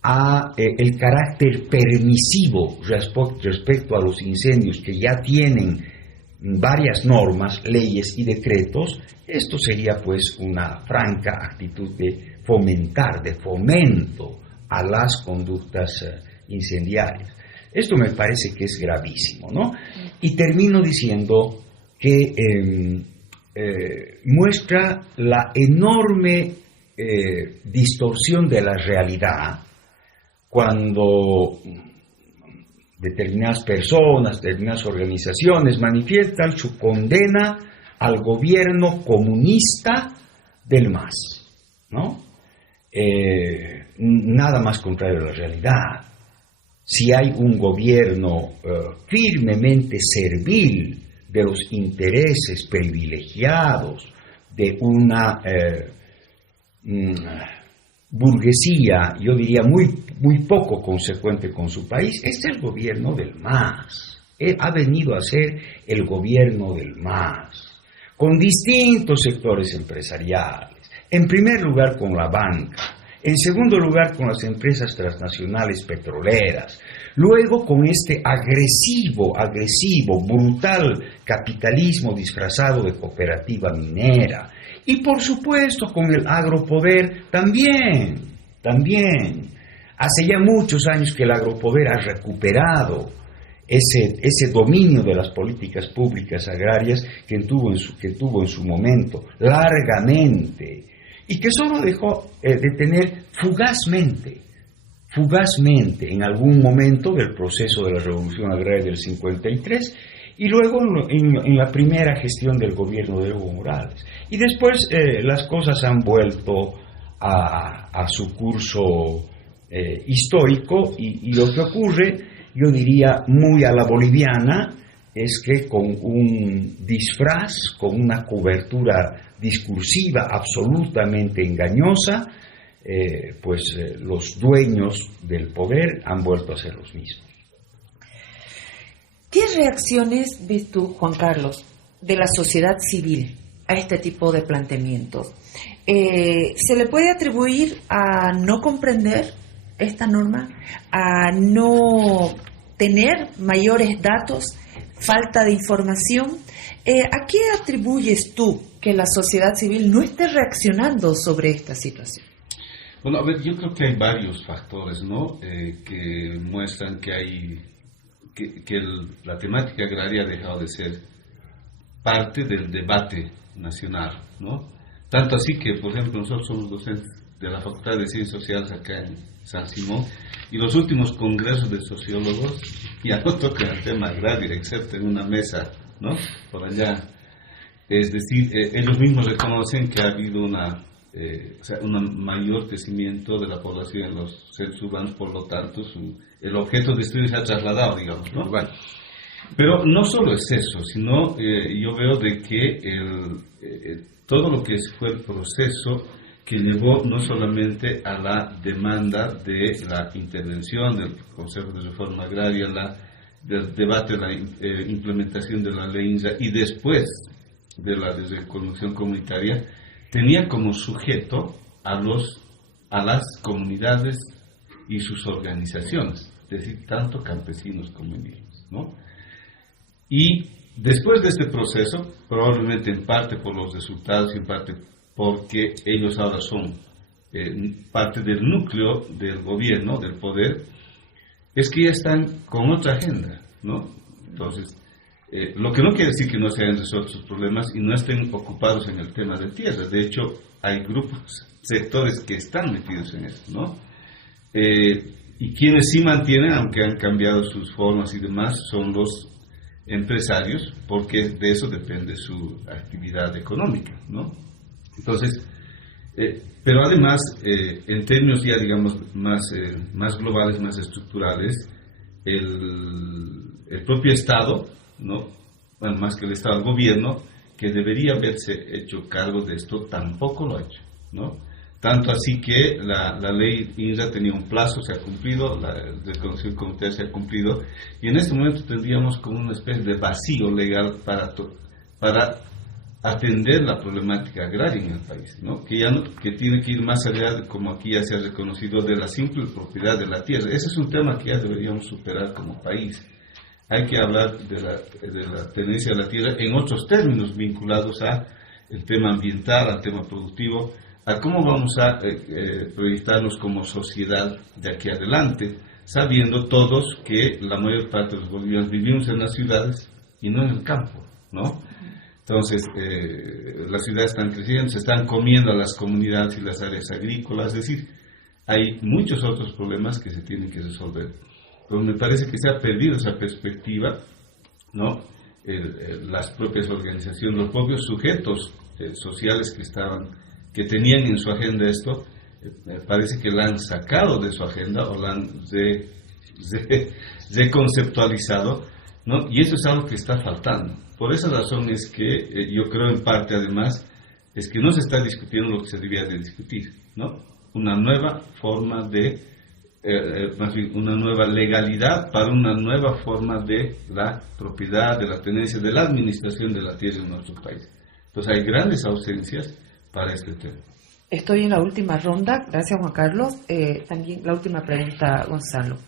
a el carácter permisivo respecto a los incendios que ya tienen varias normas, leyes y decretos, esto sería pues una franca actitud de fomento a las conductas incendiarias. Esto me parece que es gravísimo, ¿no? Y termino diciendo que muestra la enorme distorsión de la realidad cuando determinadas personas, determinadas organizaciones manifiestan su condena al gobierno comunista del MAS, ¿no? Nada más contrario a la realidad. Si hay un gobierno firmemente servil de los intereses privilegiados de una burguesía, yo diría muy poco consecuente con su país, es el gobierno del MAS. Ha venido a ser el gobierno del MAS, con distintos sectores empresariales. En primer lugar con la banca, en segundo lugar con las empresas transnacionales petroleras, luego con este agresivo, brutal capitalismo disfrazado de cooperativa minera, y por supuesto con el agropoder también. Hace ya muchos años que el agropoder ha recuperado ese dominio de las políticas públicas agrarias que tuvo en su momento largamente, y que solo dejó de tener fugazmente en algún momento del proceso de la Revolución Agraria del 53, y luego en la primera gestión del gobierno de Evo Morales. Y después las cosas han vuelto a su curso histórico, y lo que ocurre, yo diría muy a la boliviana, es que con un disfraz, con una cobertura discursiva absolutamente engañosa, los dueños del poder han vuelto a ser los mismos. ¿Qué reacciones ves tú, Juan Carlos, de la sociedad civil a este tipo de planteamientos? ¿Se le puede atribuir a no comprender esta norma, a no tener mayores datos, falta de información? ¿A qué atribuyes tú que la sociedad civil no esté reaccionando sobre esta situación? Bueno, a ver, yo creo que hay varios factores, ¿no?, que muestran que la temática agraria ha dejado de ser parte del debate nacional, ¿no? Tanto así que, por ejemplo, nosotros somos docentes de la Facultad de Ciencias Sociales acá en San Simón, y los últimos congresos de sociólogos ya no tocan el tema agrario, excepto en una mesa, ¿no?, por allá. Es decir, ellos mismos reconocen que ha habido un mayor crecimiento de la población en los centros urbanos, por lo tanto el objeto de estudio se ha trasladado, digamos, ¿no? Bueno, pero no solo es eso, sino yo veo de que todo lo que fue el proceso que llevó no solamente a la demanda de la intervención del Consejo de Reforma Agraria, del debate de la implementación de la ley INSA, y después de la desreconstrucción comunitaria, tenía como sujeto a las comunidades y sus organizaciones, decir, tanto campesinos como indígenas, ¿no? Y después de este proceso, probablemente en parte por los resultados y en parte porque ellos ahora son parte del núcleo del gobierno, del poder, es que ya están con otra agenda, ¿no? Entonces, lo que no quiere decir que no se hayan resuelto sus problemas y no estén ocupados en el tema de tierra. De hecho, hay grupos, sectores que están metidos en eso, ¿no? Y quienes sí mantienen, aunque han cambiado sus formas y demás, son los empresarios, porque de eso depende su actividad económica, ¿no? Entonces, pero además, en términos ya, digamos, más globales, más estructurales, el propio Estado, ¿no? Bueno, más que el Estado, el gobierno, que debería haberse hecho cargo de esto, tampoco lo ha hecho, ¿no? Tanto así que la ley INRA tenía un plazo, se ha cumplido, el reconocido comité se ha cumplido, y en este momento tendríamos como una especie de vacío legal para atender la problemática agraria en el país, ¿no? Que tiene que ir más allá, como aquí ya se ha reconocido, de la simple propiedad de la tierra. Ese es un tema que ya deberíamos superar como país. Hay que hablar de la tenencia de la tierra en otros términos vinculados a el tema ambiental, al tema productivo, a cómo vamos a proyectarnos como sociedad de aquí adelante, sabiendo todos que la mayor parte de los bolivianos vivimos en las ciudades y no en el campo, ¿no? Entonces, las ciudades están creciendo, se están comiendo a las comunidades y las áreas agrícolas, es decir, hay muchos otros problemas que se tienen que resolver. Pero me parece que se ha perdido esa perspectiva, ¿no? Las propias organizaciones, los propios sujetos sociales que tenían en su agenda esto, me parece que la han sacado de su agenda o la han reconceptualizado, ¿no? Y eso es algo que está faltando. Por esa razón es que yo creo en parte además es que no se está discutiendo lo que se debía de discutir, ¿no? Una nueva forma más bien una nueva legalidad para una nueva forma de la propiedad, de la tenencia, de la administración de la tierra en nuestro país. Entonces hay grandes ausencias para este tema. Estoy en la última ronda, gracias Juan Carlos. También la última pregunta, Gonzalo.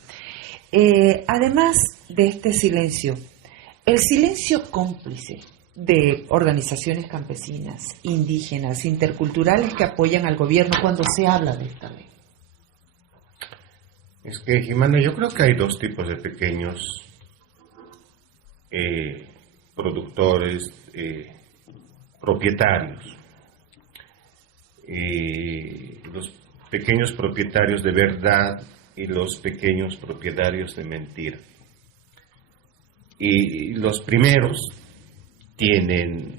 Además de este silencio, el silencio cómplice de organizaciones campesinas, indígenas, interculturales que apoyan al gobierno cuando se habla de esta ley. Es que, Jimena, yo creo que hay dos tipos de pequeños productores, propietarios. Los pequeños propietarios de verdad y los pequeños propietarios de mentira. Y los primeros tienen,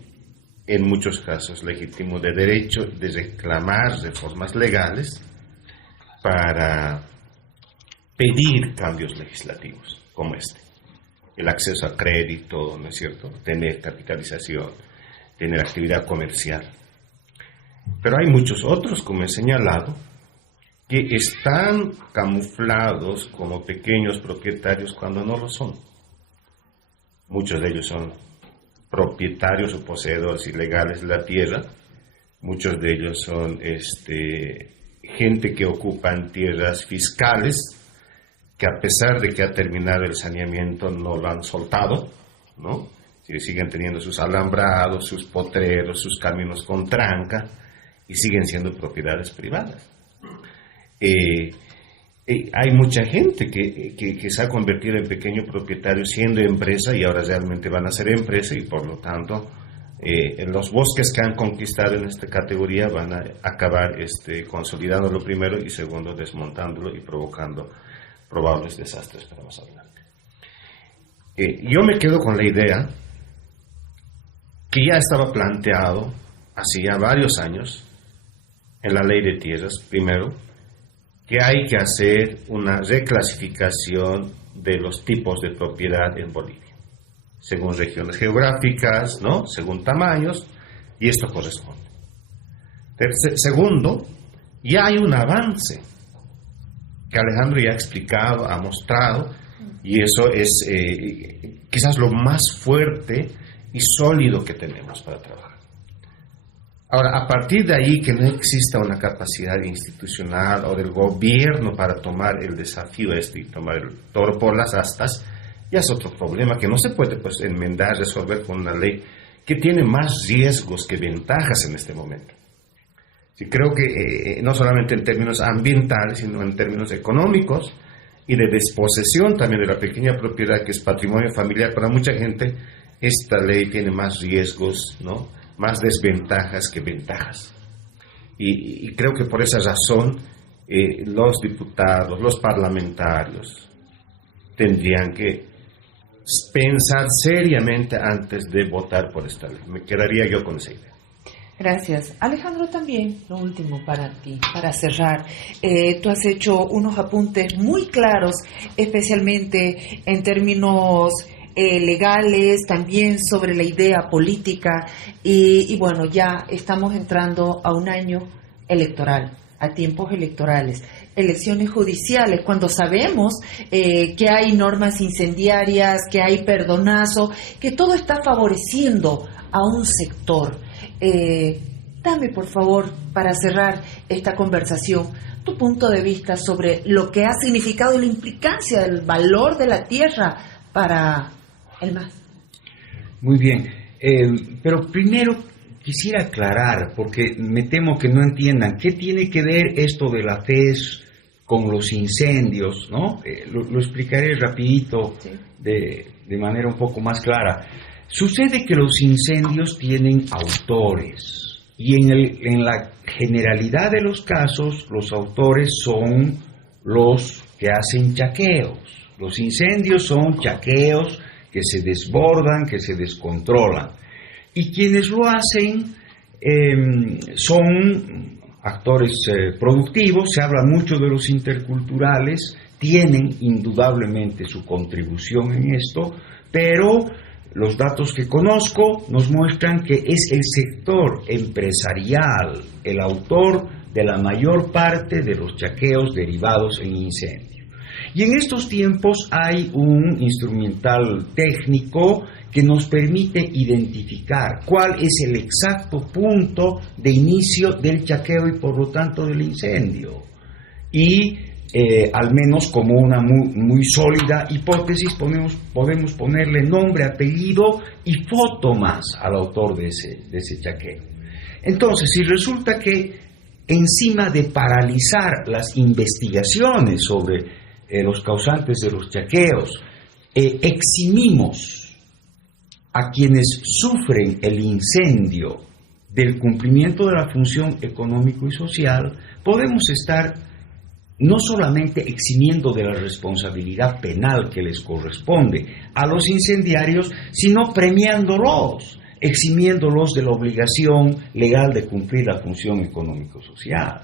en muchos casos, legítimo derecho de reclamar reformas legales para pedir cambios legislativos como este. El acceso a crédito, ¿no es cierto? Tener capitalización, tener actividad comercial. Pero hay muchos otros, como he señalado, que están camuflados como pequeños propietarios cuando no lo son. Muchos de ellos son propietarios o poseedores ilegales de la tierra. Muchos de ellos son gente que ocupan tierras fiscales, que a pesar de que ha terminado el saneamiento no lo han soltado, ¿no? Siguen teniendo sus alambrados, sus potreros, sus caminos con tranca y siguen siendo propiedades privadas. Hay mucha gente que se ha convertido en pequeño propietario siendo empresa y ahora realmente van a ser empresa y por lo tanto en los bosques que han conquistado en esta categoría van a acabar consolidándolo primero y segundo desmontándolo y provocando probables desastres para más adelante. Yo me quedo con la idea que ya estaba planteado hace ya varios años en la ley de tierras, primero, que hay que hacer una reclasificación de los tipos de propiedad en Bolivia, según regiones geográficas, ¿no? Según tamaños, y esto corresponde. Segundo, ya hay un avance que Alejandro ya ha explicado, ha mostrado, y eso es quizás lo más fuerte y sólido que tenemos para trabajar. Ahora, a partir de ahí que no exista una capacidad institucional o del gobierno para tomar el desafío y tomar el toro por las astas, ya es otro problema que no se puede pues enmendar, resolver con una ley que tiene más riesgos que ventajas en este momento. Sí, creo que no solamente en términos ambientales, sino en términos económicos y de desposesión también de la pequeña propiedad que es patrimonio familiar para mucha gente, esta ley tiene más riesgos, ¿no? Más desventajas que ventajas. Y creo que por esa razón los diputados, los parlamentarios tendrían que pensar seriamente antes de votar por esta ley. Me quedaría yo con esa idea. Gracias. Alejandro, también lo último para ti, para cerrar. Tú has hecho unos apuntes muy claros, especialmente en términos legales, también sobre la idea política y bueno, ya estamos entrando a un año electoral, a tiempos electorales, elecciones judiciales, cuando sabemos que hay normas incendiarias, que hay perdonazo, que todo está favoreciendo a un sector. Dame, por favor, para cerrar esta conversación, tu punto de vista sobre lo que ha significado la implicancia del valor de la tierra para el MAS. Muy bien, pero primero quisiera aclarar, porque me temo que no entiendan, ¿qué tiene que ver esto de la FES con los incendios? ¿No? Lo explicaré rapidito, sí, de manera un poco más clara. Sucede que los incendios tienen autores y en la generalidad de los casos los autores son los que hacen chaqueos. Los incendios son chaqueos que se desbordan, que se descontrolan. Y quienes lo hacen son actores productivos, se habla mucho de los interculturales, tienen indudablemente su contribución en esto, pero los datos que conozco nos muestran que es el sector empresarial el autor de la mayor parte de los chaqueos derivados en incendio. Y en estos tiempos hay un instrumental técnico que nos permite identificar cuál es el exacto punto de inicio del chaqueo y por lo tanto del incendio. Y al menos como una muy sólida hipótesis podemos ponerle nombre, apellido y foto más al autor de ese chaqueo. Entonces, si resulta que encima de paralizar las investigaciones sobre los causantes de los chaqueos, eximimos a quienes sufren el incendio del cumplimiento de la función económico y social, podemos estar no solamente eximiendo de la responsabilidad penal que les corresponde a los incendiarios, sino premiándolos, eximiéndolos de la obligación legal de cumplir la función económico-social.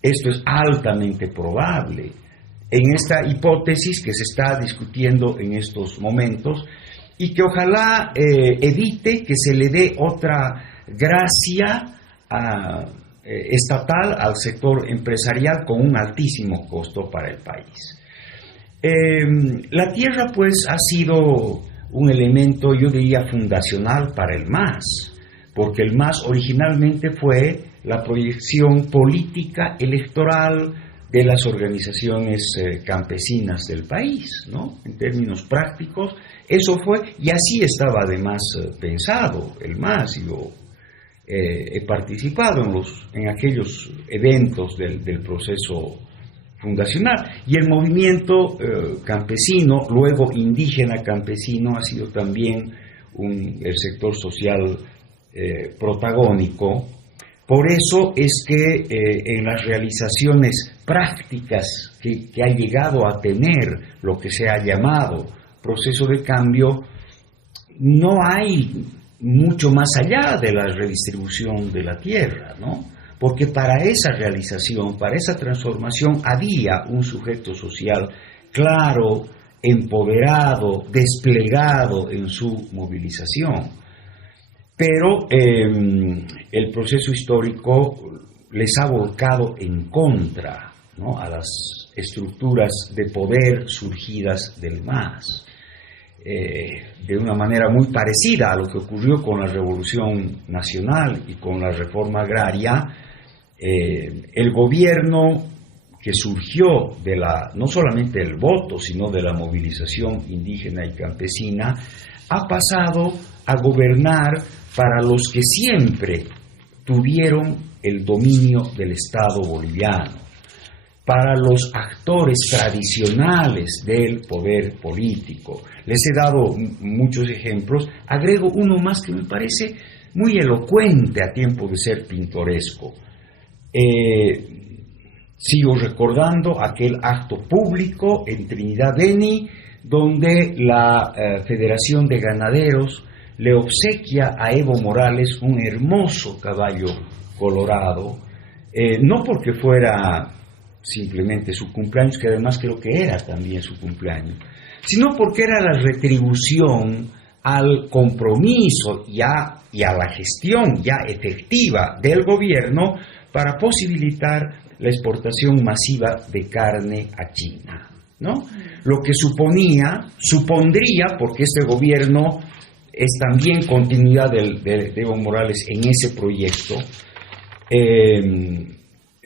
Esto es altamente probable en esta hipótesis que se está discutiendo en estos momentos y que ojalá evite que se le dé otra gracia estatal al sector empresarial con un altísimo costo para el país. La tierra pues ha sido un elemento, yo diría, fundacional para el MAS, porque el MAS originalmente fue la proyección política electoral de las organizaciones campesinas del país, ¿no? En términos prácticos, eso fue, y así estaba además pensado el MAS. Yo he participado en aquellos eventos del proceso fundacional, y el movimiento campesino, luego indígena campesino, ha sido también el sector social protagónico. Por eso es que en las realizaciones prácticas que ha llegado a tener lo que se ha llamado proceso de cambio, no hay mucho más allá de la redistribución de la tierra, ¿no? Porque para esa realización, para esa transformación, había un sujeto social claro, empoderado, desplegado en su movilización. Pero el proceso histórico les ha volcado en contra, ¿no?, a las estructuras de poder surgidas del MAS. de una manera muy parecida a lo que ocurrió con la Revolución Nacional y con la reforma agraria, el gobierno que surgió no solamente del voto, sino de la movilización indígena y campesina, ha pasado a gobernar para los que siempre tuvieron el dominio del Estado boliviano, para los actores tradicionales del poder político. Les he dado muchos ejemplos, agrego uno más que me parece muy elocuente a tiempo de ser pintoresco. Sigo recordando aquel acto público en Trinidad Beni, donde la Federación de Ganaderos le obsequia a Evo Morales un hermoso caballo colorado, no porque fuera simplemente su cumpleaños, que además creo que era también su cumpleaños, sino porque era la retribución al compromiso y a la gestión ya efectiva del gobierno para posibilitar la exportación masiva de carne a China, ¿no? Lo que supondría, porque este gobierno es también continuidad de Evo Morales en ese proyecto,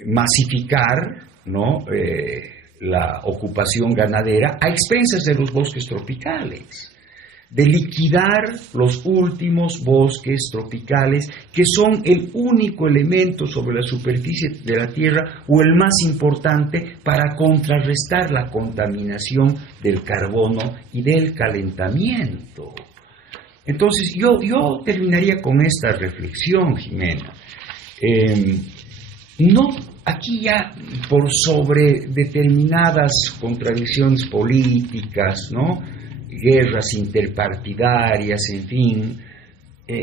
masificar, ¿no?, la ocupación ganadera a expensas de los bosques tropicales, de liquidar los últimos bosques tropicales que son el único elemento sobre la superficie de la Tierra o el más importante para contrarrestar la contaminación del carbono y del calentamiento. Entonces yo terminaría con esta reflexión, Jimena. Aquí ya por sobre determinadas contradicciones políticas, ¿no?, guerras interpartidarias, en fin,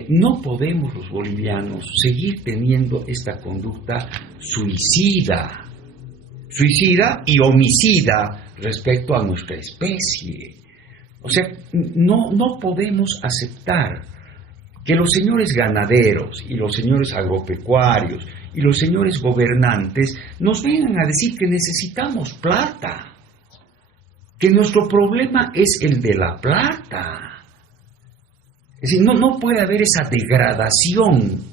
no podemos los bolivianos seguir teniendo esta conducta suicida y homicida respecto a nuestra especie. O sea, no podemos aceptar que los señores ganaderos y los señores agropecuarios y los señores gobernantes nos vengan a decir que necesitamos plata, que nuestro problema es el de la plata. Es decir, no puede haber esa degradación,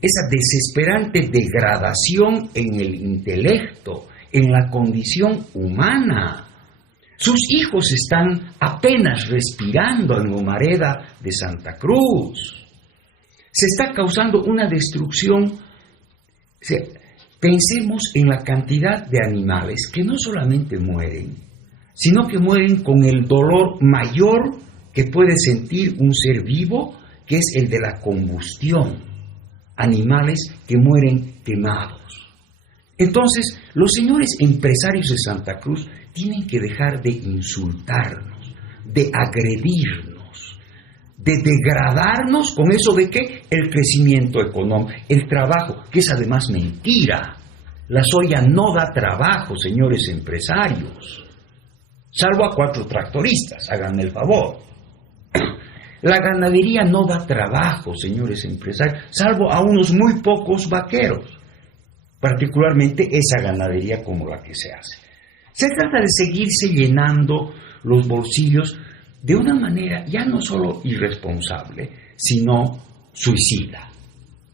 esa desesperante degradación en el intelecto, en la condición humana. Sus hijos están apenas respirando en Omareda de Santa Cruz. Se está causando una destrucción. O sea, pensemos en la cantidad de animales que no solamente mueren, sino que mueren con el dolor mayor que puede sentir un ser vivo, que es el de la combustión. Animales que mueren quemados. Entonces, los señores empresarios de Santa Cruz tienen que dejar de insultarnos, de agredirnos, de degradarnos con eso de que el crecimiento económico, el trabajo, que es además mentira. La soya no da trabajo, señores empresarios. Salvo a 4 tractoristas, háganme el favor. La ganadería no da trabajo, señores empresarios, salvo a unos muy pocos vaqueros, particularmente esa ganadería como la que se hace. Se trata de seguirse llenando los bolsillos de una manera ya no solo irresponsable, sino suicida.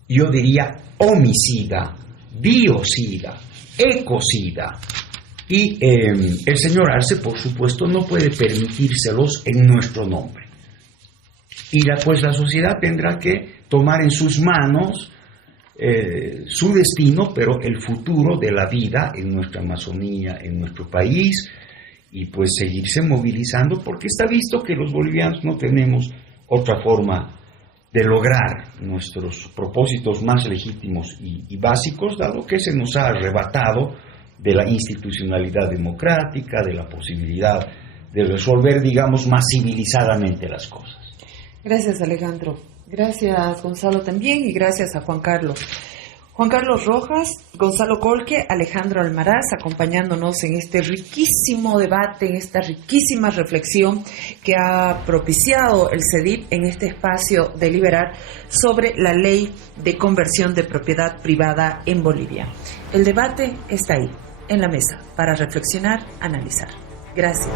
Yo diría homicida, biocida, ecocida. Y el señor Arce, por supuesto, no puede permitírselos en nuestro nombre. Y pues la sociedad tendrá que tomar en sus manos su destino, pero el futuro de la vida en nuestra Amazonía, en nuestro país, y pues seguirse movilizando, porque está visto que los bolivianos no tenemos otra forma de lograr nuestros propósitos más legítimos y básicos, dado que se nos ha arrebatado de la institucionalidad democrática, de la posibilidad de resolver, digamos, más civilizadamente las cosas. Gracias, Alejandro. Gracias, Gonzalo, también, y gracias a Juan Carlos. Juan Carlos Rojas, Gonzalo Colque, Alejandro Almaraz, acompañándonos en este riquísimo debate, en esta riquísima reflexión que ha propiciado el CEDIP en este espacio de Liberar sobre la ley de conversión de propiedad privada en Bolivia. El debate está ahí, en la mesa, para reflexionar, analizar. Gracias.